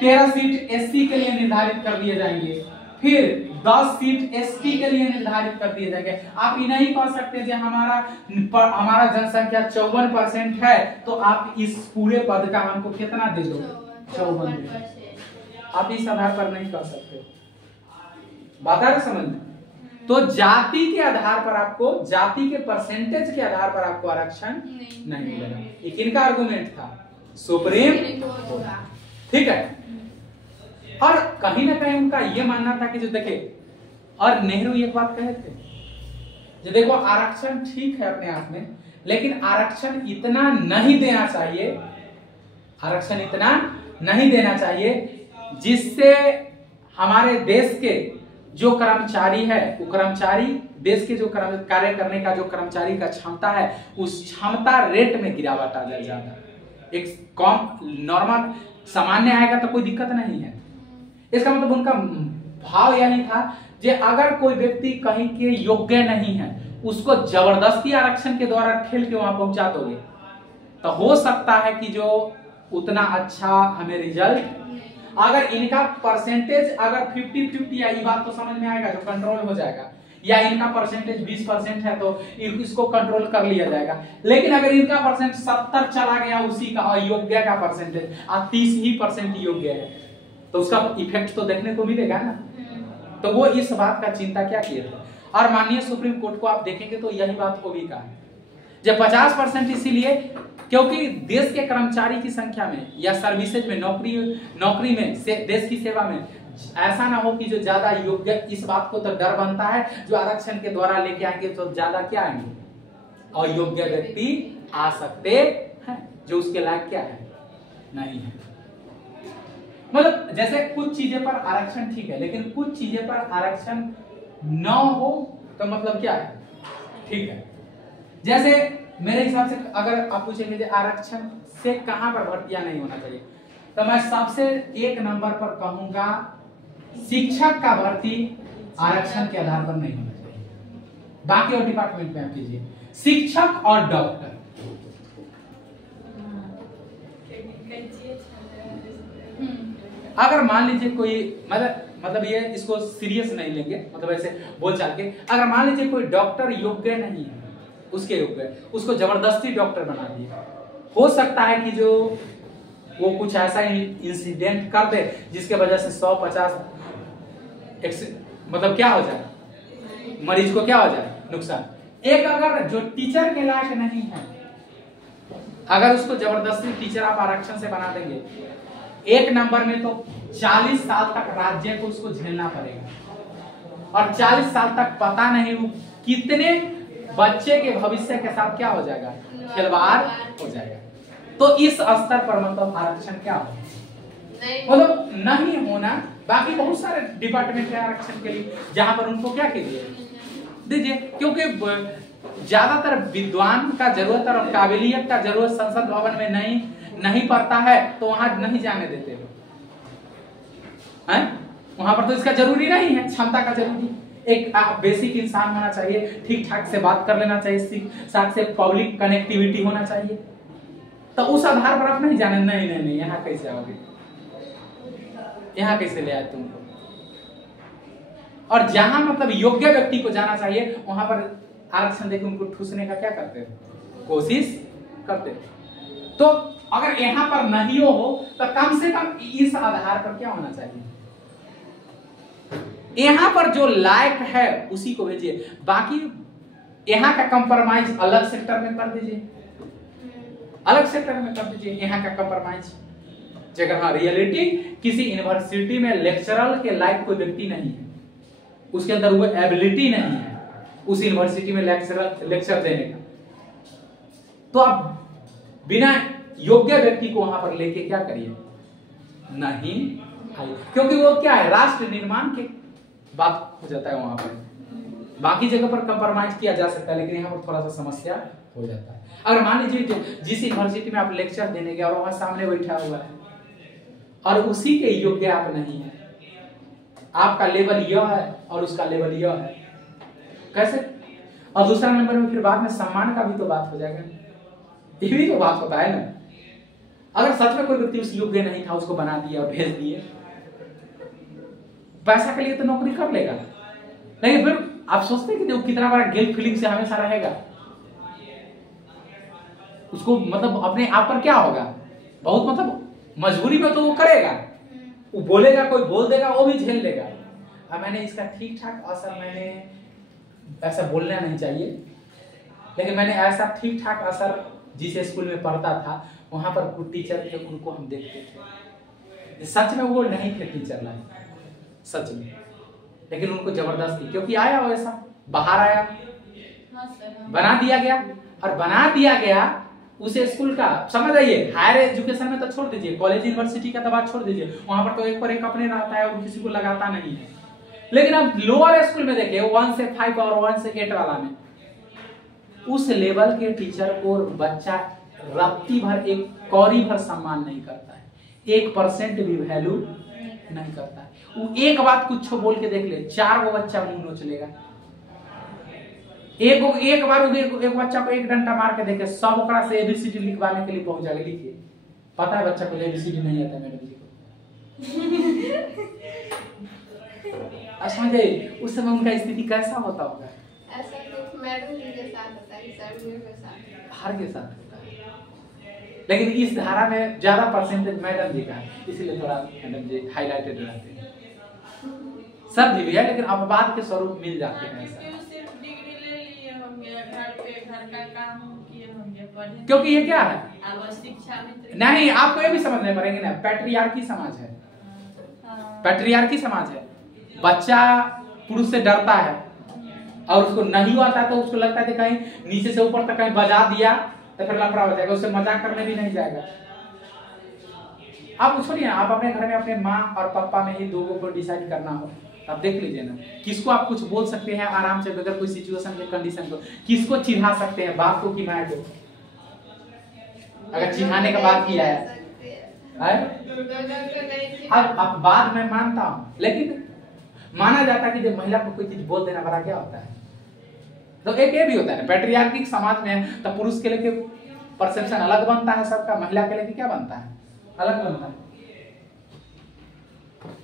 13 सीट एससी के लिए निर्धारित कर दिए जाएंगे, फिर 10 सीट एसटी के लिए निर्धारित कर दिए जाएंगे। आप ये नहीं कह सकते कि हमारा जनसंख्या 54% है तो आप इस पूरे पद का हमको कितना दे दो, 54 दे दो। आप इस आधार पर नहीं कह सकते, बात आ रही समझ में। तो जाति के आधार पर आपको, जाति के परसेंटेज के आधार पर आपको आरक्षण नहीं मिलेगा। ये किनका आर्गुमेंट था, सुप्रीम कोर्ट, ठीक है। और कहीं ना कहीं उनका यह मानना था कि जो देखे, और नेहरू एक बात कहे थे, जो देखो आरक्षण ठीक है अपने आप में, लेकिन आरक्षण इतना नहीं देना चाहिए, आरक्षण इतना नहीं देना चाहिए जिससे हमारे देश के जो कर्मचारी है वो कर्मचारी देश के जो कार्य करने का जो कर्मचारी का क्षमता है उस क्षमता रेट में गिरावट आ जाए ज्यादा, एक कम नॉर्मल सामान्य आएगा तो कोई दिक्कत नहीं है। इसका मतलब उनका भाव यही था कि अगर कोई व्यक्ति कहीं के योग्य नहीं है उसको जबरदस्ती आरक्षण के द्वारा ठेल के वहां पहुंचा दोगे तो हो सकता है कि जो उतना अच्छा हमें रिजल्ट, अगर इनका परसेंटेज अगर 50-50 आई बात तो समझ में आएगा, जो कंट्रोल हो जाएगा, या इनका परसेंटेज 20% है तो इसको कंट्रोल कर लिया जाएगा। लेकिन अगर इनका परसेंट 70 चला गया उसी का अयोग्य का परसेंटेज और 30% योग्य है तो उसका इफेक्ट तो देखने को मिलेगा ना। तो वो इस बात का चिंता क्या किए थे। और माननीय सुप्रीम कोर्ट को आप देखेंगे तो यही बात को भी कहा जब 50% इसीलिए क्योंकि देश के कर्मचारी की संख्या में या सर्विसेज में नौकरी में देश की सेवा में ऐसा ना हो कि जो ज्यादा योग्य, इस बात को तो डर बनता है जो आरक्षण के द्वारा लेके आएंगे तो ज्यादा क्या आएंगे अयोग्य व्यक्ति आ सकते हैं जो उसके लायक क्या है नहीं है। मतलब जैसे कुछ चीजें पर आरक्षण ठीक है लेकिन कुछ चीजें पर आरक्षण न हो तो मतलब क्या है ठीक है। जैसे मेरे हिसाब से अगर आप पूछेंगे आरक्षण से कहां पर भर्तियां नहीं होना चाहिए तो मैं सबसे 1 नंबर पर कहूंगा शिक्षक का भर्ती आरक्षण के आधार पर नहीं होना चाहिए। बाकी और डिपार्टमेंट में आप कीजिए, शिक्षक और डॉक्टर। अगर मान लीजिए कोई मतलब ये इसको सीरियस नहीं लेंगे, मतलब ऐसे बोल चाल के, अगर मान लीजिए कोई डॉक्टर योग्य नहीं है उसके योग्य उसको जबरदस्ती डॉक्टर बना दिया, हो सकता है कि जो वो कुछ ऐसा इंसिडेंट कर दे जिसके वजह से 150 मतलब क्या हो जाए मरीज को क्या हो जाए नुकसान। एक अगर जो टीचर के लायक नहीं है अगर उसको जबरदस्ती टीचर आप आरक्षण से बना देंगे 1 नंबर में तो 40 साल तक राज्य को उसको झेलना पड़ेगा और 40 साल तक पता नहीं वो कितने बच्चे के भविष्य के साथ क्या हो जाएगा खिलवाड़ हो जाएगा। तो इस स्तर पर मतलब आरक्षण क्या हो मतलब नहीं होना। बाकी बहुत सारे डिपार्टमेंट है आरक्षण के लिए जहां पर उनको क्या कीजिए दीजिए, क्योंकि ज्यादातर विद्वान का जरूरत और काबिलियत का जरूरत संसद भवन में नहीं पड़ता है तो वहां नहीं जाने देते हैं। वहां पर तो इसका जरूरी नहीं है, क्षमता का जरूरी एक बेसिक इंसान होना चाहिए, ठीक ठाक से बात कर लेना चाहिए, साथ से पब्लिक कनेक्टिविटी होना चाहिए। तो उस आधार पर आप नहीं जाने नहीं यहाँ कैसे आओगे, यहाँ कैसे ले आए तुमको। और जहां मतलब योग्य व्यक्ति को जाना चाहिए वहां पर आरक्षण देके उनको ठूसने का क्या करते हैं कोशिश करते हैं। तो अगर यहाँ पर नहीं हो तो कम से कम इस आधार पर क्या होना चाहिए, यहाँ पर जो लायक है उसी को भेजिए। बाकी यहाँ का कंप्रोमाइज अलग सेक्टर में कर दीजिए, अलग सेक्टर में कर दीजिए यहाँ का कंप्रोमाइज। जगह हाँ रियलिटी किसी यूनिवर्सिटी में लेक्चरर के लायक कोई व्यक्ति नहीं है, उसके अंदर वो एबिलिटी नहीं है उस यूनिवर्सिटी में लेक्चर देने का, तो आप बिना योग्य व्यक्ति को वहां पर लेके क्या करिए नहीं आइए, क्योंकि वो क्या है राष्ट्र निर्माण के बात हो जाता है वहां पर। बाकी जगह पर कंप्रोमाइज किया जा सकता है लेकिन यहाँ पर थोड़ा सा समस्या हो जाता है। अगर मान लीजिए जिस यूनिवर्सिटी में आप लेक्चर देने गए और वहां सामने बैठा हुआ है और उसी के योग्य आप नहीं है, आपका लेवल यह है और उसका लेवल यह है, कैसे। और दूसरा नंबर में फिर बाद में सम्मान का भी तो बात हो जाएगा, ये भी तो बात होता है ना। अगर सच में कोई व्यक्ति उस योग्य नहीं था उसको बना दिया और भेज दिए, पैसा के लिए तो नौकरी कर लेगा, लेकिन फिर आप सोचते हैं कि वो कितना बड़ा गिल्ट फीलिंग से हमेशा रहेगा, उसको मतलब अपने आप पर क्या होगा बहुत मतलब मजबूरी में तो वो करेगा, वो बोलेगा कोई बोल देगा वो भी झेल लेगा। अब मैंने इसका ठीक ठाक असर, मैंने ऐसा बोलना नहीं चाहिए लेकिन मैंने ऐसा ठीक ठाक असर जिस स्कूल में पढ़ता था वहां पर कुछ टीचर थे उनको हम देखते थे, सच में वो नहीं थे टीचर लाइन सच में, लेकिन उनको जबरदस्ती क्योंकि आया वैसा बाहर आया बना दिया गया, और बना दिया गया उस स्कूल का। समझ आइए हायर एजुकेशन में तो छोड़ दीजिए, कॉलेज यूनिवर्सिटी का तो बात छोड़ दीजिए, वहां पर तो एक पर एक अपने रहता है और किसी को लगाता नहीं है। लेकिन अब लोअर स्कूल में देखिए 1 से 5 और 1 से 8 वाला में उस लेवल के टीचर को बच्चा रत्ती भर एक कौड़ी भर सम्मान नहीं करता है, 1% भी वैल्यू नहीं करता है। वो एक बात कुछ बोल के देख ले, 4 गो बच्चा मुंह नोच लेगा। एक बार एक बच्चा को एक डंडा मार के देखे, सब ओकरा से एबीसीडी लिखवाने के लिए पहुंच जाएगा। लिखिए, पता है बच्चा को एबीसीडी नहीं आता मैडम जी को। समझे उस समय उनका स्थिति कैसा होता होगा? ऐसा तो मैडम जी के साथ होता है, सर के साथ, हर के साथ होता है। लेकिन इस धारा में ज्यादा परसेंटेज मैडम जी का है, इसलिए थोड़ा मैडम जी हाईलाइटेड रहते हैं। सब भी है लेकिन अपवाद के स्वरूप मिल जाते हैं। क्योंकि ये क्या है, शिक्षा नहीं आपको ये भी समझने पड़ेंगे ना, पैट्रियार्की समाज है। पैट्रियार्की समाज है, बच्चा पुरुष से डरता है और उसको नहीं आता तो उसको लगता है कि कहीं नीचे से ऊपर तक कहीं बजा दिया तो फिर लफड़ा हो जाएगा, उससे मजाक करने भी नहीं जाएगा। आप छोड़िए, आप अपने घर में अपने माँ और पापा में ही दोनों को डिसाइड करना हो, आप देख लीजिए ना, किसको आप कुछ बोल सकते हैं आराम से बगैर कोई सिचुएशन के कंडीशन को, किसको चिढ़ा सकते हैं, बाप को कि माँ को? अगर चिढ़ाने का बात किया है अब अपवाद मैं मानता हूं, लेकिन माना जाता है कि जब महिला को कोई चीज बोल देना बड़ा क्या होता है। तो एक ये भी होता है, पैट्रियार्किक समाज में तो पुरुष के लिए परसेप्शन अलग बनता है सबका, महिला के लिए क्या बनता है, अलग बनता है।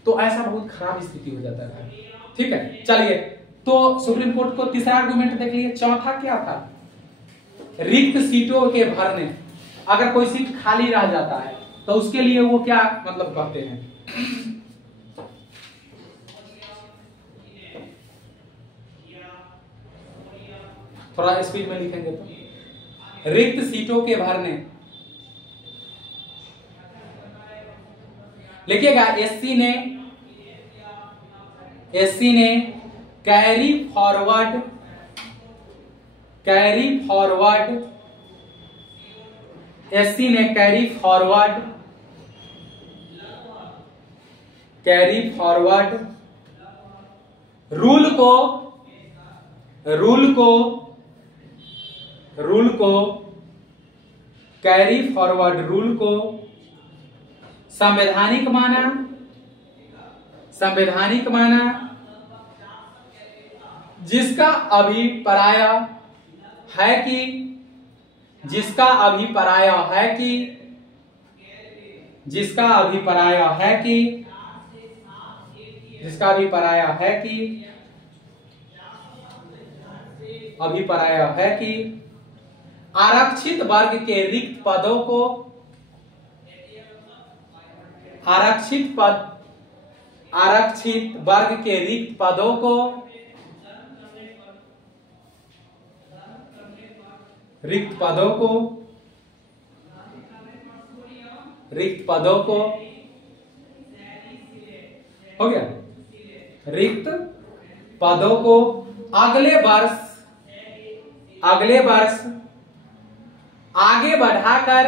तो ऐसा बहुत खराब स्थिति हो जाता है। ठीक है, चलिए, तो सुप्रीम कोर्ट को तीसरा आर्गुमेंट देख लिए। चौथा क्या था, रिक्त सीटों के भरने। अगर कोई सीट खाली रह जाता है तो उसके लिए वो क्या मतलब कहते हैं, थोड़ा स्पीड में लिखेंगे तो, रिक्त सीटों के भरने। लिखिएगा, एससी ने कैरी फॉरवर्ड एससी ने कैरी फॉरवर्ड रूल को संवैधानिक माना, जिसका अभिप्राय है कि आरक्षित वर्ग के रिक्त पदों को हो गया, रिक्त पदों को अगले वर्ष आगे बढ़ाकर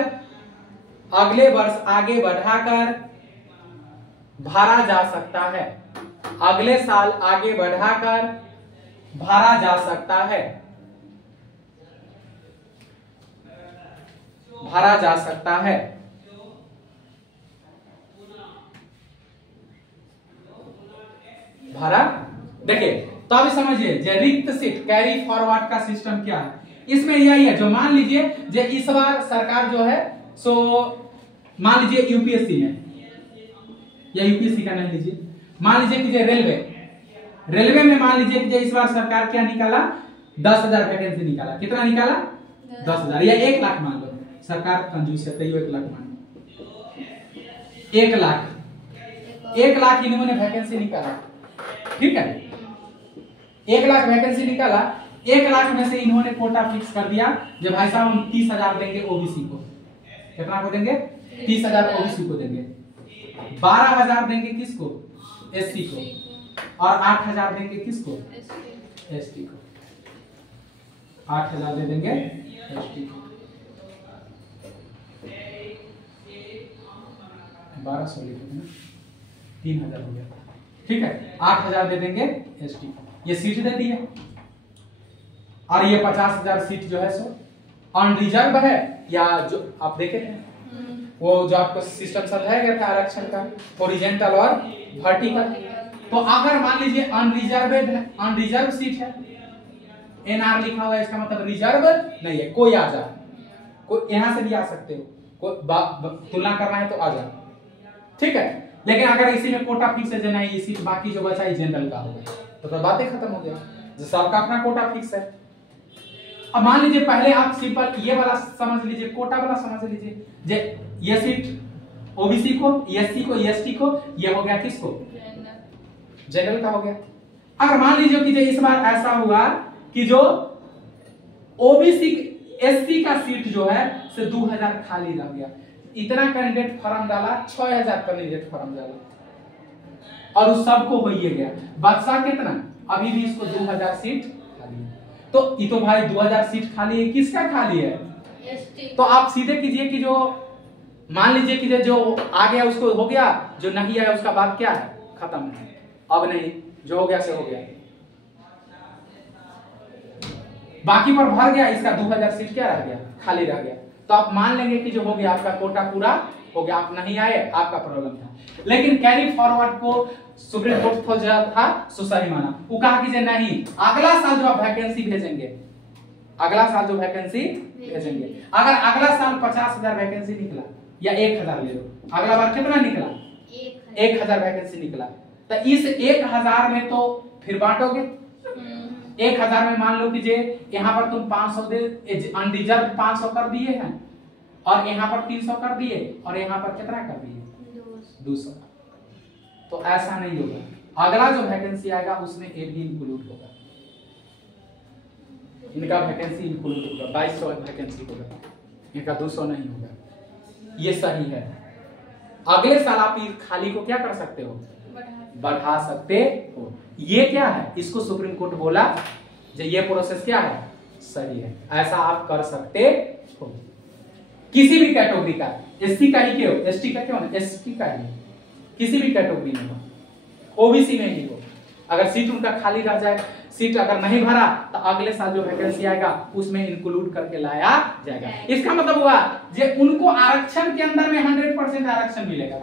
भरा जा सकता है। अगले साल आगे बढ़ाकर भरा जा सकता है। भरा, देखिए तो अभी समझिए रिक्त सीट कैरी फॉरवर्ड का सिस्टम क्या है। इसमें यही है, जो मान लीजिए जो इस बार सरकार जो है सो मान लीजिए यूपीएससी में, या यूपीएससी का नहीं लीजिए, मान लीजिए कि रेलवे में मान लीजिए कि इस बार सरकार क्या निकाला, 10,000 वैकेंसी निकाला। कितना निकाला? 10,000 या 1 लाख मान लो, सरकार कंजूस है तो 1 लाख मान लो, 1 लाख इन्होंने वैकेंसी निकाला। ठीक है, 1 लाख वैकेंसी निकाला, 1 लाख में से इन्होंने कोटा फिक्स कर दिया, जो भाई साहब हम 30,000 देंगे ओबीसी को। कितना को देंगे? 30,000 ओबीसी को देंगे, 12,000 देंगे किसको? एससी को, और 8,000 देंगे किसको? एसटी को। 8,000 दे देंगे एसटी को, 1200 लिखे ना, 3,000 हो गया। ठीक है, 8000 दे देंगे एसटी, ये सीट दे दी है। और ये 50,000 सीट जो है सो अनरिजर्व है, या जो आप देखे थे वो जो आपको सिस्टम समझाया गया था आरक्षण का, हॉरिजॉन्टल और वर्टिकल। तो अगर मान लीजिए अनरिजर्व सीट है, एनआर लिखा हुआ है, इसका मतलब रिजर्व नहीं है, कोई आ जाए, कोई यहां से भी आ सकते हो, कोई तुलना करना है तो आ जाए, ठीक है। लेकिन अगर इसी में कोटा फिक्स है, नहीं ये सीट बाकी जो बचा है जनरल का होगा, तो बातें खत्म हो गया, जो सबका अपना कोटा फिक्स है। अब मान लीजिए पहले आप सिंपल ये वाला समझ लीजिए, कोटा वाला समझ लीजिए, जे ये सीट ओबीसी को, एससी को, एसटी को, ये हो गया किसको, जनरल का हो गया। अगर मान लीजिए कि इस बार ऐसा हुआ कि जो ओबीसी एससी का सीट जो है से 2000 खाली रह गया, इतना कैंडिडेट फॉर्म डाला, 6000 कैंडिडेट फॉर्म डाला और उस सबको हो ही गया, बचा कितना, अभी भी इसको 2000 सीट खाली है। तो ये तो भाई 2000 सीट खाली है, किसका खाली है, तो आप सीधे कीजिए कि जो मान लीजिए कि जो आ गया उसको हो गया, जो नहीं आया उसका बात क्या है, खत्म है, अब नहीं, जो हो गया से हो गया, बाकी पर भर गया, इसका 2000 सीट क्या रह गया, खाली रह गया। तो आप मान लेंगे कि जो हो गया आपका कोटा पूरा हो गया, आप नहीं आए, आपका प्रॉब्लम था। लेकिन कैरी फॉरवर्ड को सुप्रीम कोर्ट खोज रहा था, सो सही माना, वो कहा कि नहीं, अगला साल जो आप वैकेंसी भेजेंगे, अगला साल जो वैकेंसी भेजेंगे, अगर अगला साल 50,000 वैकेंसी निकला या 1000 ले लो, अगला बार कितना निकला, 1000 वैकेंसी निकला, तो इस 1000 में तो फिर बांटोगे, 1000 में मान लो कि जे यहाँ पर तुम 500 दे, अनरिजर्व 500 कर दिए हैं, और यहाँ पर 300 कर दिए, और यहाँ पर कितना कर दिए, 200। तो ऐसा नहीं होगा, अगला जो वैकेंसी आएगा उसमें ये भी इंक्लूड होगा, इनका वैकेंसी इंक्लूड होगा, 2200 वैकेंसी होगा, इनका 200 नहीं होगा, ये सही है। अगले साल आप इस खाली को क्या कर सकते हो, बढ़ा सकते हो, ये क्या है, इसको सुप्रीम कोर्ट बोला जो ये प्रोसेस क्या है, सही है, ऐसा आप कर सकते हो। किसी भी कैटेगरी का, एससी का ही क्यों, एसटी का क्यों, एसटी का ही, किसी भी कैटेगरी में हो, ओबीसी में ही हो, अगर सीट उनका खाली रह जाए, सीट अगर नहीं भरा, तो अगले साल जो वैकेंसी आएगा उसमें इंक्लूड करके लाया जाएगा। इसका मतलब हुआ जे उनको आरक्षण के अंदर में 100% आरक्षण मिलेगा।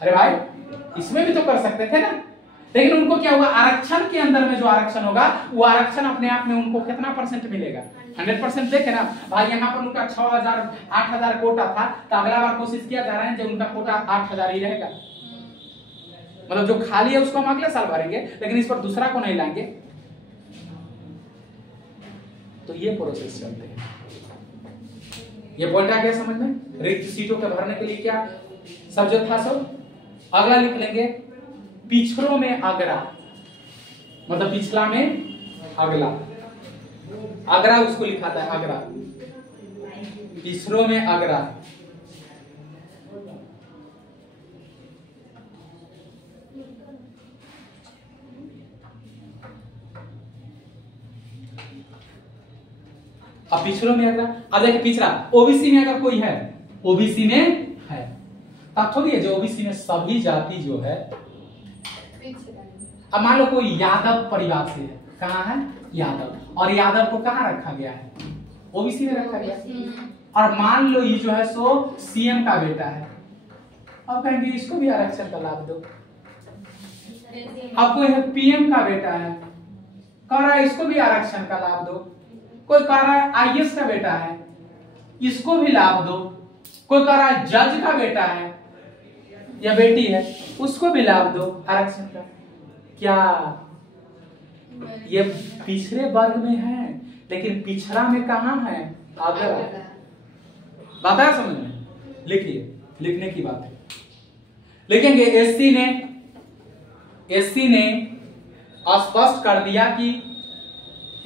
अरे भाई इसमें भी तो कर सकते थे ना, लेकिन उनको क्या हुआ, आरक्षण के अंदर में जो आरक्षण होगा वो आरक्षण अपने आप में उनको कितना परसेंट मिलेगा, 100% देखे ना भाई। यहाँ पर उनका 6000 8000 कोटा था, तो अगला बार कोशिश किया जा रहा है जो उनका कोटा 8000 ही रहेगा, मतलब जो खाली है उसको हम अगले साल भरेंगे, लेकिन इस पर दूसरा को नहीं लाएंगे। तो ये प्रोसेस चलते हैं, ये पॉइंट आ गया समझ में। रिक्त सीटों के भरने के लिए क्या सब जो था सब, अगला लिख लेंगे पिछड़ों में अगरा, मतलब पिछला में अगला, अगरा उसको लिखा था अगरा, पिछड़ों में अगरा। अब पिछड़ों में अगला, अब देखिए पिछड़ा ओबीसी में अगर कोई है, ओबीसी में है, तब थोड़ी है जो ओबीसी में सभी जाति जो है, अब मान लो कोई यादव परिवार से है, कहाँ है यादव, और यादव को कहाँ रखा गया है, ओबीसी में रखा गया, और मान लो ये जो है सो सीएम का बेटा है, अब कहेंगे इसको भी आरक्षण का लाभ दो। अब कोई है पीएम का बेटा है, कह रहा है इसको भी आरक्षण का लाभ दो। कोई कह रहा है आईएएस का बेटा है, इसको भी लाभ दो। कोई कह रहा है जज का बेटा है या बेटी है, उसको भी लाभ दो आरक्षण का। क्या ये पिछड़े वर्ग में है, लेकिन पिछड़ा में कहां है, अगरा। बात है समझ में, लिखिए, लिखने की बात है, लिखेंगे एससी ने स्पष्ट कर दिया कि,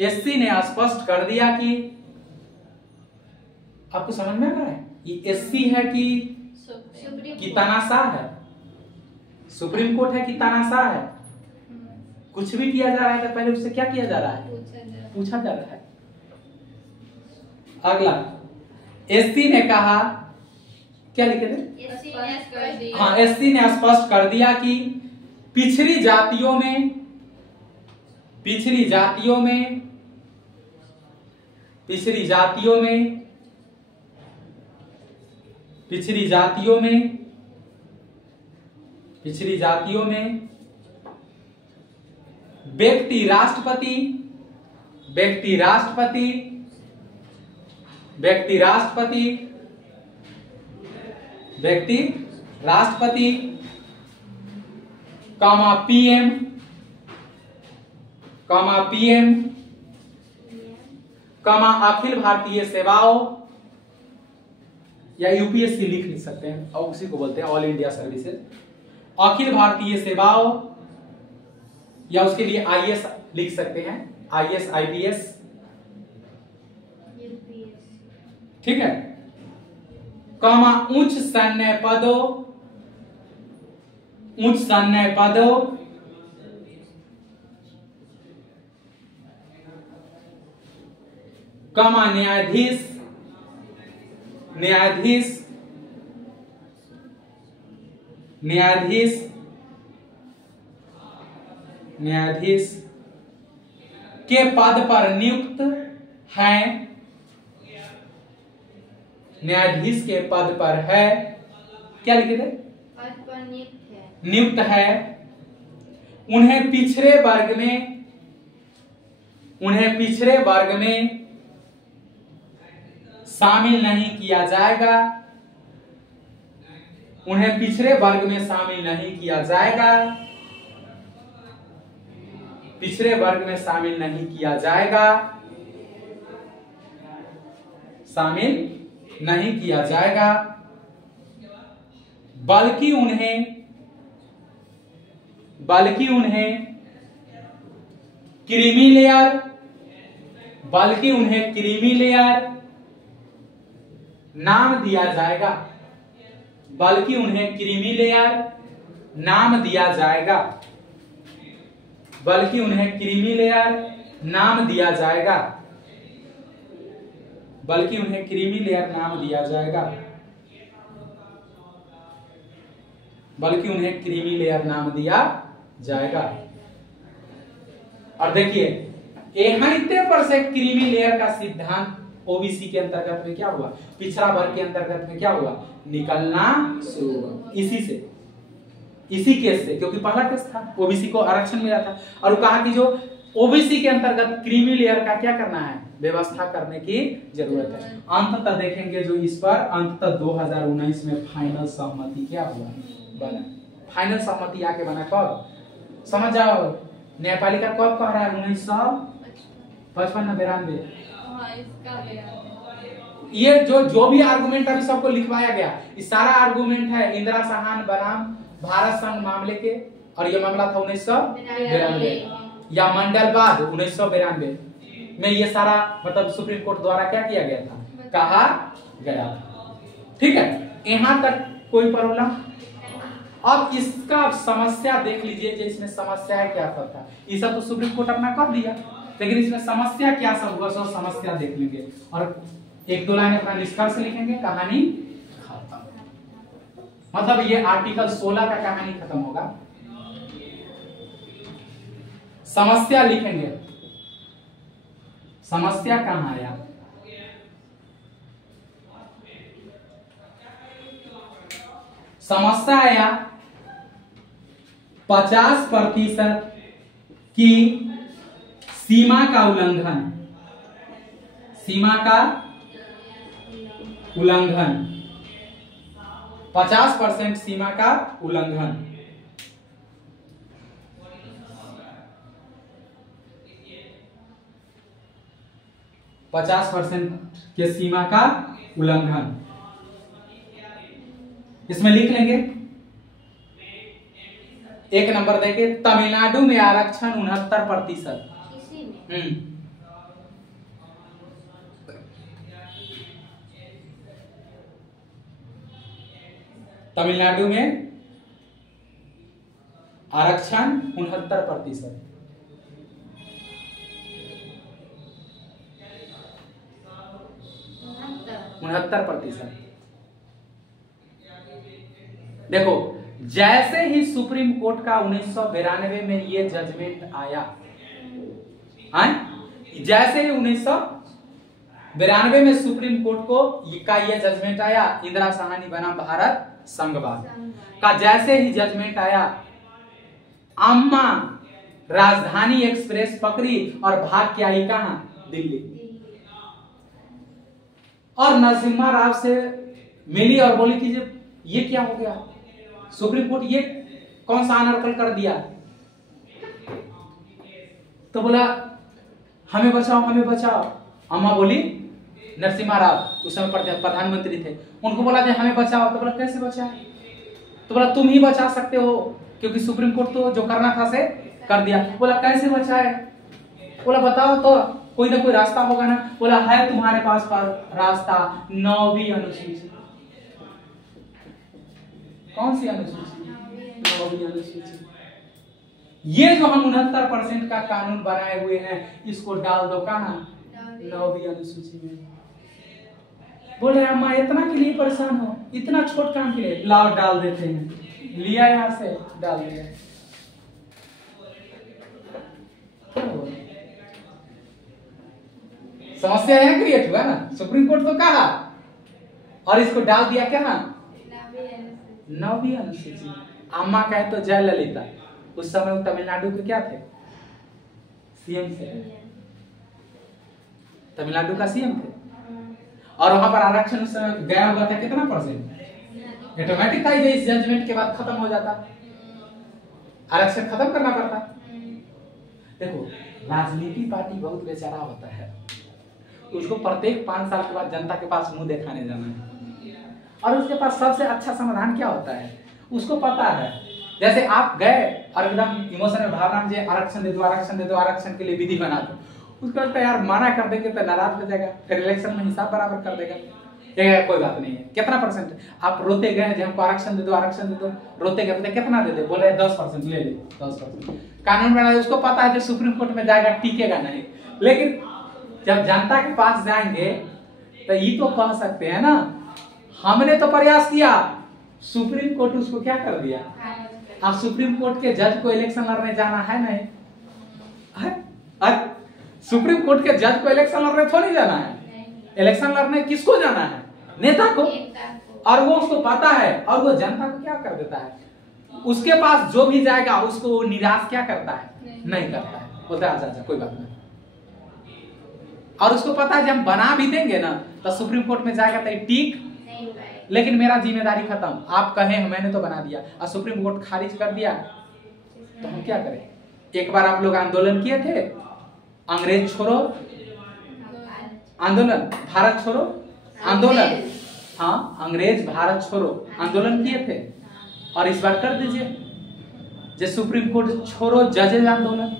एससी ने स्पष्ट कर दिया कि, आपको समझ में आ रहा है ये एससी है कि तानाशाह है, सुप्रीम कोर्ट है कि तानाशाह है। कुछ भी किया जा रहा है तो पहले उससे क्या किया जा रहा है, पूछा जा रहा है। अगला एससी ने कहा, क्या लिखे थे, हाँ एससी ने स्पष्ट कर दिया कि पिछड़ी जातियों में पिछड़ी जातियों में पिछड़ी जातियों में पिछड़ी जातियों में पिछड़ी जातियों में व्यक्ति राष्ट्रपति व्यक्ति राष्ट्रपति व्यक्ति राष्ट्रपति व्यक्ति राष्ट्रपति कामा पीएम कामा अखिल भारतीय सेवाओं या यूपीएससी लिख सकते हैं और उसी को बोलते हैं all India services. Akhil Bharatiya सेवाओं या उसके लिए आईएएस लिख सकते हैं, आईएएस आईपीएस, ठीक है। कामा उच्च सैन्य पदों कामा न्यायाधीश के पद पर नियुक्त हैं, न्यायाधीश के पद पर है, क्या लिखे थे? पद पर नियुक्त है। उन्हें पिछड़े वर्ग में शामिल नहीं किया जाएगा, उन्हें पिछड़े वर्ग में शामिल नहीं किया जाएगा, पिछड़े वर्ग में शामिल नहीं किया जाएगा, शामिल नहीं किया जाएगा, बल्कि उन्हें क्रीमी लेयर नाम दिया जाएगा, बल्कि उन्हें क्रीमी लेयर नाम दिया जाएगा, बल्कि उन्हें क्रीमी लेयर नाम दिया जाएगा, बल्कि उन्हें क्रीमी लेयर नाम दिया जाएगा, बल्कि उन्हें क्रीमी लेयर नाम दिया जाएगा। और देखिए यहाँ पर से क्रीमी लेयर का सिद्धांत ओबीसी के अंतर्गत में क्या हुआ, पिछड़ा वर्ग के अंतर्गत में क्या हुआ, निकलना शुरू हुआ। इसी केस से, क्योंकि पहला केस था ओबीसी को आरक्षण मिला था और कहा कि जो ओबीसी के अंतर्गत क्रीमी लेयर का क्या करना है, व्यवस्था करने की जरूरत है। अंततः देखेंगे जो इस पर अंततः 2019 में फाइनल सहमति क्या हुआ, बना। फाइनल सहमति आके बना कब, समझ जाओ, न्यायपालिका कब कह रहा है, 1955 92। ये जो भी आर्गुमेंट अभी सबको लिखवाया गया, ये सारा आर्गुमेंट है इंदिरा साहान बनाम भारत संघ मामले के, और ये मामला था 1992 या मंडलवाद 1992 में। ये सारा मतलब सुप्रीम कोर्ट द्वारा क्या किया गया था, कहा गया था। ठीक है, यहां तक कोई प्रॉब्लम। अब इसका समस्या देख लीजिए, जो इसमें समस्या है क्या सब था, ये सब तो सुप्रीम कोर्ट अपना कर दिया, लेकिन इसमें समस्या क्या सब हुआ, सब समस्या देख लेंगे और एक दो लाइन अपना निष्कर्ष लिखेंगे, कहानी खत्म। मतलब ये आर्टिकल 16 का कहानी खत्म होगा। समस्या लिखेंगे, समस्या कहां आया, समस्या आया 50% की सीमा का उल्लंघन, सीमा का उल्लंघन, 50% सीमा का उल्लंघन। के सीमा का उल्लंघन, इसमें लिख लेंगे। एक नंबर देखे, तमिलनाडु में आरक्षण 69%। तमिलनाडु में आरक्षण 69%। 69%। देखो जैसे ही सुप्रीम कोर्ट का 1992 में ये जजमेंट आया, जैसे ही 1992 में सुप्रीम कोर्ट को का ये जजमेंट आया, इंदिरा साहनी बनाम भारत संघवाद का जैसे ही जजमेंट आया, अम्मा राजधानी एक्सप्रेस पकड़ी और भाग के आई कहां? दिल्ली। और नरसिम्हा राव से मिली और बोली कि ये क्या हो गया, सुप्रीम कोर्ट ये कौन सा अनर्कल कर दिया? तो बोला हमें बचाओ हमें बचाओ। अम्मा बोली, नरसिम्हा राव उस समय प्रधानमंत्री थे, उनको बोला हमें बचाओ। तो बोला कैसे बचाए? तो बोला तुम ही बचा सकते हो, क्योंकि सुप्रीम कोर्ट तो जो करना था से कर दिया। बोला कैसे बचाए? बोला बताओ तो, कोई ना कोई रास्ता होगा ना। बोला है तुम्हारे पास रास्ता, 9वीं अनुसूची। कौन सी अनुसूची? 9वीं अनुसूची। ये जो हम 69% का कानून बनाए हुए हैं, इसको डाल दो कहां? 9वीं अनुसूची में। बोल रहे अम्मा इतना के लिए परेशान हो, इतना छोट काम के लिए? लाओ डाल देते हैं। लिया यहां से, डाल दिया। समस्या यहां क्रिएट हुआ ना, सुप्रीम कोर्ट तो कहा और इसको डाल दिया क्या? 9वीं अनुसूची। अम्मा कहे तो जयललिता, उस समय वो तमिलनाडु के क्या थे? सीएम थे, तमिलनाडु का सीएम थे। और वहां पर आरक्षण उस समय गया हुआ था कितना %? ऑटोमेटिक था, इस जजमेंट के बाद खत्म हो जाता, आरक्षण खत्म करना पड़ता। देखो राजनीति पार्टी बहुत बेचारा होता है, उसको प्रत्येक 5 साल के बाद जनता के पास मुंह दिखाने जाना है, और उसके पास सबसे अच्छा समाधान क्या होता है उसको पता है। जैसे आप गए और एकदम इमोशन में भावना में आरक्षण दे दो, आरक्षण दे दो, आरक्षण के लिए विधि बना दो, उसको लगता है यार मना कर देंगे तो नाराज हो जाएगा, फिर इलेक्शन में हिसाब बराबर कर देगा। कोई बात नहीं है, कितना %? आप रोते गए जब हमको आरक्षण दे दो, आरक्षण दे दो, रोते गए कितना दे दे? बोले 10% ले ले, 10%। कानून बना, उसको पता है जो सुप्रीम कोर्ट में जाएगा टिकेगा नहीं। लेकिन जब जनता के पास जाएंगे तो ये तो कह सकते हैं ना, हमने तो प्रयास किया, सुप्रीम कोर्ट उसको क्या कर दिया। अब सुप्रीम कोर्ट के जज को इलेक्शन लड़ने जाना है नहीं? सुप्रीम कोर्ट के जज को इलेक्शन लड़ने थोड़ी जाना है। इलेक्शन लड़ने किसको जाना है? नेता को। और वो उसको पता है, और वो जनता को क्या कर देता है, उसके पास जो भी जाएगा उसको वो निराश क्या करता है? नहीं करता है, बोलता है आजा कोई बात नहीं। और उसको पता है जब हम बना भी देंगे ना तो सुप्रीम कोर्ट में जाएगा तो ठीक, लेकिन मेरा जिम्मेदारी खत्म। आप कहें मैंने तो बना दिया और सुप्रीम कोर्ट खारिज कर दिया, तो हम क्या करें? एक बार आप लोग आंदोलन किए थे, अंग्रेज छोड़ो आंदोलन, भारत छोड़ो आंदोलन, हाँ अंग्रेज भारत छोड़ो आंदोलन किए थे, और इस बार कर दीजिए जो सुप्रीम कोर्ट छोड़ो जजेज आंदोलन।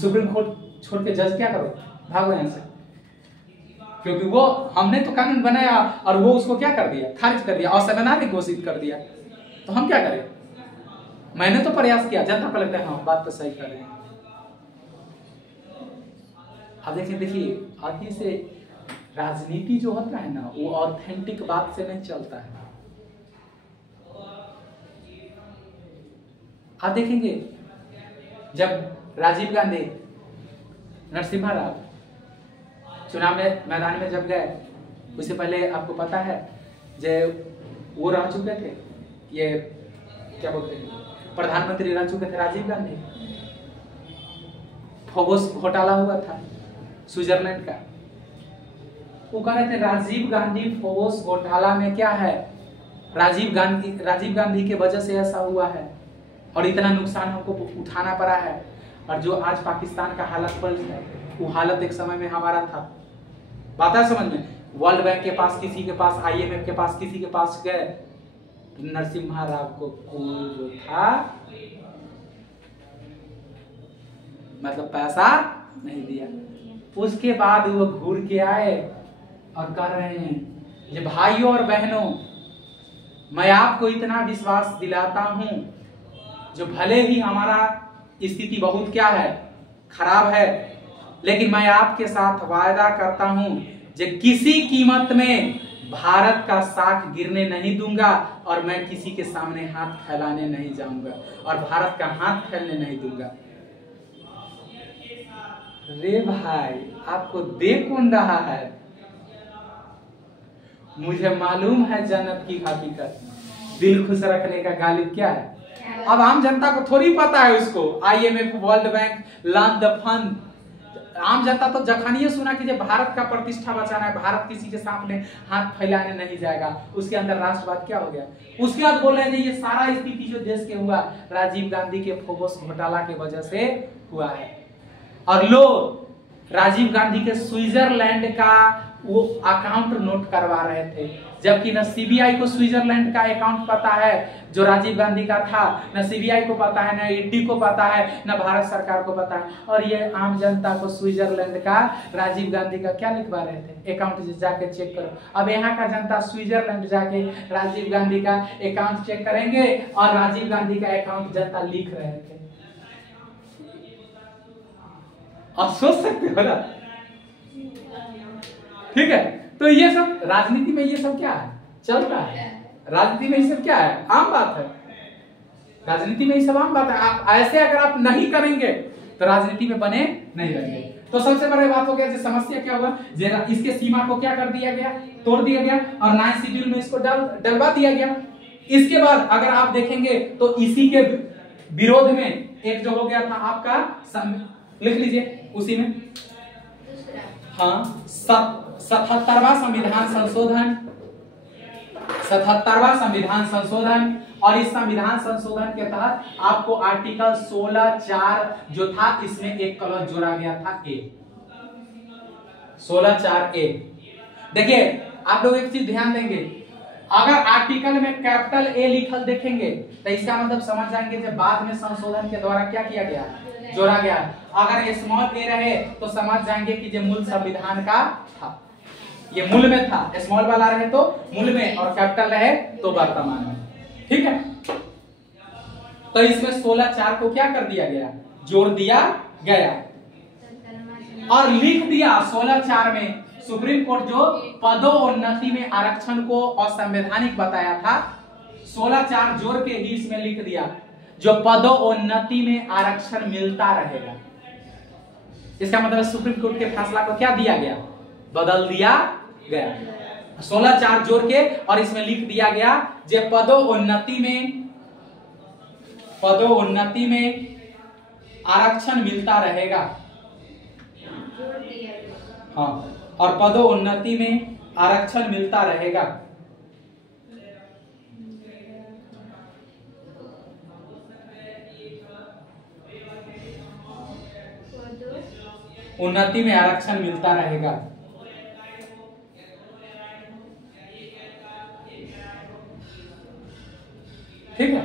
सुप्रीम कोर्ट छोड़ के जज क्या करो, भागो यहां से, क्योंकि वो हमने तो कानून बनाया और वो उसको क्या कर दिया, खारिज कर दिया, असंवैधानिक घोषित कर दिया। तो हम क्या करें? मैंने तो प्रयास किया, जनता को लगता है हाँ बात तो सही कर रहे हैं। अब देखिए आगे से राजनीति जो होता है ना, वो ऑथेंटिक बात से नहीं चलता है। आप देखेंगे जब राजीव गांधी, नरसिम्हा राव चुनाव में मैदान में जब गए, उससे पहले आपको पता है जो वो रह चुके थे, ये क्या बोलते हैं, प्रधानमंत्री रह चुके थे राजीव गांधी। फोबोस घोटाला हुआ था स्विट्जरलैंड का, वो कह रहे थे राजीव गांधी फोबोस घोटाला में क्या है, राजीव गांधी के वजह से ऐसा हुआ है और इतना नुकसान हमको उठाना पड़ा है। और जो आज पाकिस्तान का हालत बन है, वो हालत एक समय में हमारा था। बात है समझ में? वर्ल्ड बैंक के पास किसी के पास, IMF के पास किसी के पास गए, नरसिम्हा राव को कोई जो था मतलब पैसा नहीं दिया। उसके बाद वो घूर के आए और कह रहे हैं ये भाइयों और बहनों, मैं आपको इतना विश्वास दिलाता हूं, जो भले ही हमारा स्थिति बहुत क्या है, खराब है, लेकिन मैं आपके साथ वायदा करता हूं जो किसी कीमत में भारत का साख गिरने नहीं दूंगा और मैं किसी के सामने हाथ फैलाने नहीं जाऊंगा और भारत का हाथ फैलने नहीं दूंगा। रे भाई, आपको देख कौन रहा है? मुझे मालूम है जन्नत की हकीकत। दिल खुश रखने का गालिब क्या है? अब आम जनता को थोड़ी पता है उसको। IMF, world bank, launch the fund. आम जनता तो जखनिए सुना कि भारत का प्रतिष्ठा बचाना है, भारत किसी के सामने हाथ फैलाने नहीं जाएगा, उसके अंदर राष्ट्रवाद क्या हो गया? उसके बाद बोल रहे हैं ये सारा स्थिति जो देश के हुआ राजीव गांधी के फोबोस घोटाला के वजह से हुआ है। और लोग राजीव गांधी के स्विट्जरलैंड का वो अकाउंट नोट करवा रहे थे, जबकि न CBI को स्विट्जरलैंड का अकाउंट पता है जो राजीव गांधी का था, न CBI को पता है, न ED को पता है, न भारत सरकार को पता है। और ये आम जनता को स्विट्जरलैंड का राजीव गांधी का क्या लिखवा रहे थे? अकाउंट जाके चेक करो। अब यहाँ का जनता स्विट्जरलैंड जाके राजीव गांधी का अकाउंट चेक करेंगे और राजीव गांधी का अकाउंट जनता लिख रहे थे। आप सोच सकते हो ना? ठीक है, तो ये सब राजनीति में ये सब क्या है चल रहा है? राजनीति में ये सब क्या है? आम बात है। राजनीति में ये सब आम बात है। आप ऐसे अगर आप नहीं करेंगे तो राजनीति में बने नहीं रहेंगे। तो सबसे बड़ी बात हो गया, जो समस्या क्या हुआ, इसके सीमा को क्या कर दिया गया? तोड़ दिया गया और 9 शेड्यूल में इसको डलवा दिया गया। इसके बाद अगर आप देखेंगे तो इसी के विरोध में एक जो हो गया था आपका, लिख लीजिए उसी में, हाँ, 77वां संविधान संशोधन, 77वां संविधान संशोधन। और इस संविधान संशोधन के तहत आपको आर्टिकल 16(4) जो था इसमें एक क्लॉज जोड़ा गया था, A, 16(4)A। देखिए आप लोग एक चीज ध्यान देंगे, अगर आर्टिकल में कैपिटल A लिखल देखेंगे तो इसका मतलब समझ जाएंगे जब बाद में संशोधन के द्वारा क्या किया गया, जोड़ा गया। अगर स्मॉल a रहे तो समझ जाएंगे कि ये मूल संविधान का था, ये मूल में था। स्मॉल वाला रहे तो मूल में और कैपिटल रहे तो वर्तमान में। ठीक है, तो इसमें 16(4) को क्या कर दिया गया? जोड़ दिया गया और लिख दिया 16(4) में सुप्रीम कोर्ट जो पदोन्नति में आरक्षण को असंवैधानिक बताया था, 16(4) जोड़ के ही इसमें लिख दिया जो पदोन्नति में आरक्षण मिलता रहेगा। इसका मतलब सुप्रीम कोर्ट के फैसला को क्या दिया गया? बदल दिया गया। 16(4) जोड़ के और इसमें लिख दिया गया जो पदोन्नति में आरक्षण मिलता रहेगा। हाँ, और पदोन्नति में आरक्षण मिलता रहेगा। उन्नति में आरक्षण मिलता रहेगा। ठीक है,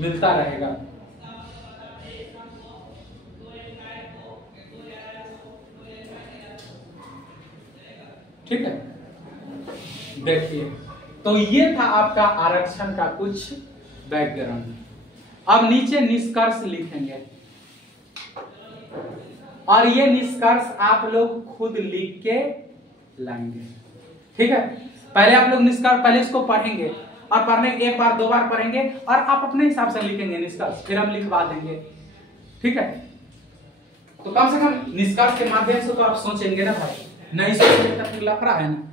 मिलता रहेगा। ठीक है, देखिए तो ये था आपका आरक्षण का कुछ बैकग्राउंड। अब नीचे निष्कर्ष लिखेंगे और ये निष्कर्ष आप लोग खुद लिख के लाएंगे। ठीक है, पहले आप लोग निष्कर्ष, पहले इसको पढ़ेंगे और पढ़ने एक बार दो बार पढ़ेंगे और आप अपने हिसाब से लिखेंगे निष्कर्ष, फिर हम लिखवा देंगे। ठीक है, तो कम से कम निष्कर्ष के माध्यम से तो आप सोचेंगे ना भाई, नहीं सोचेंगे तो फिर लफड़ा है ना।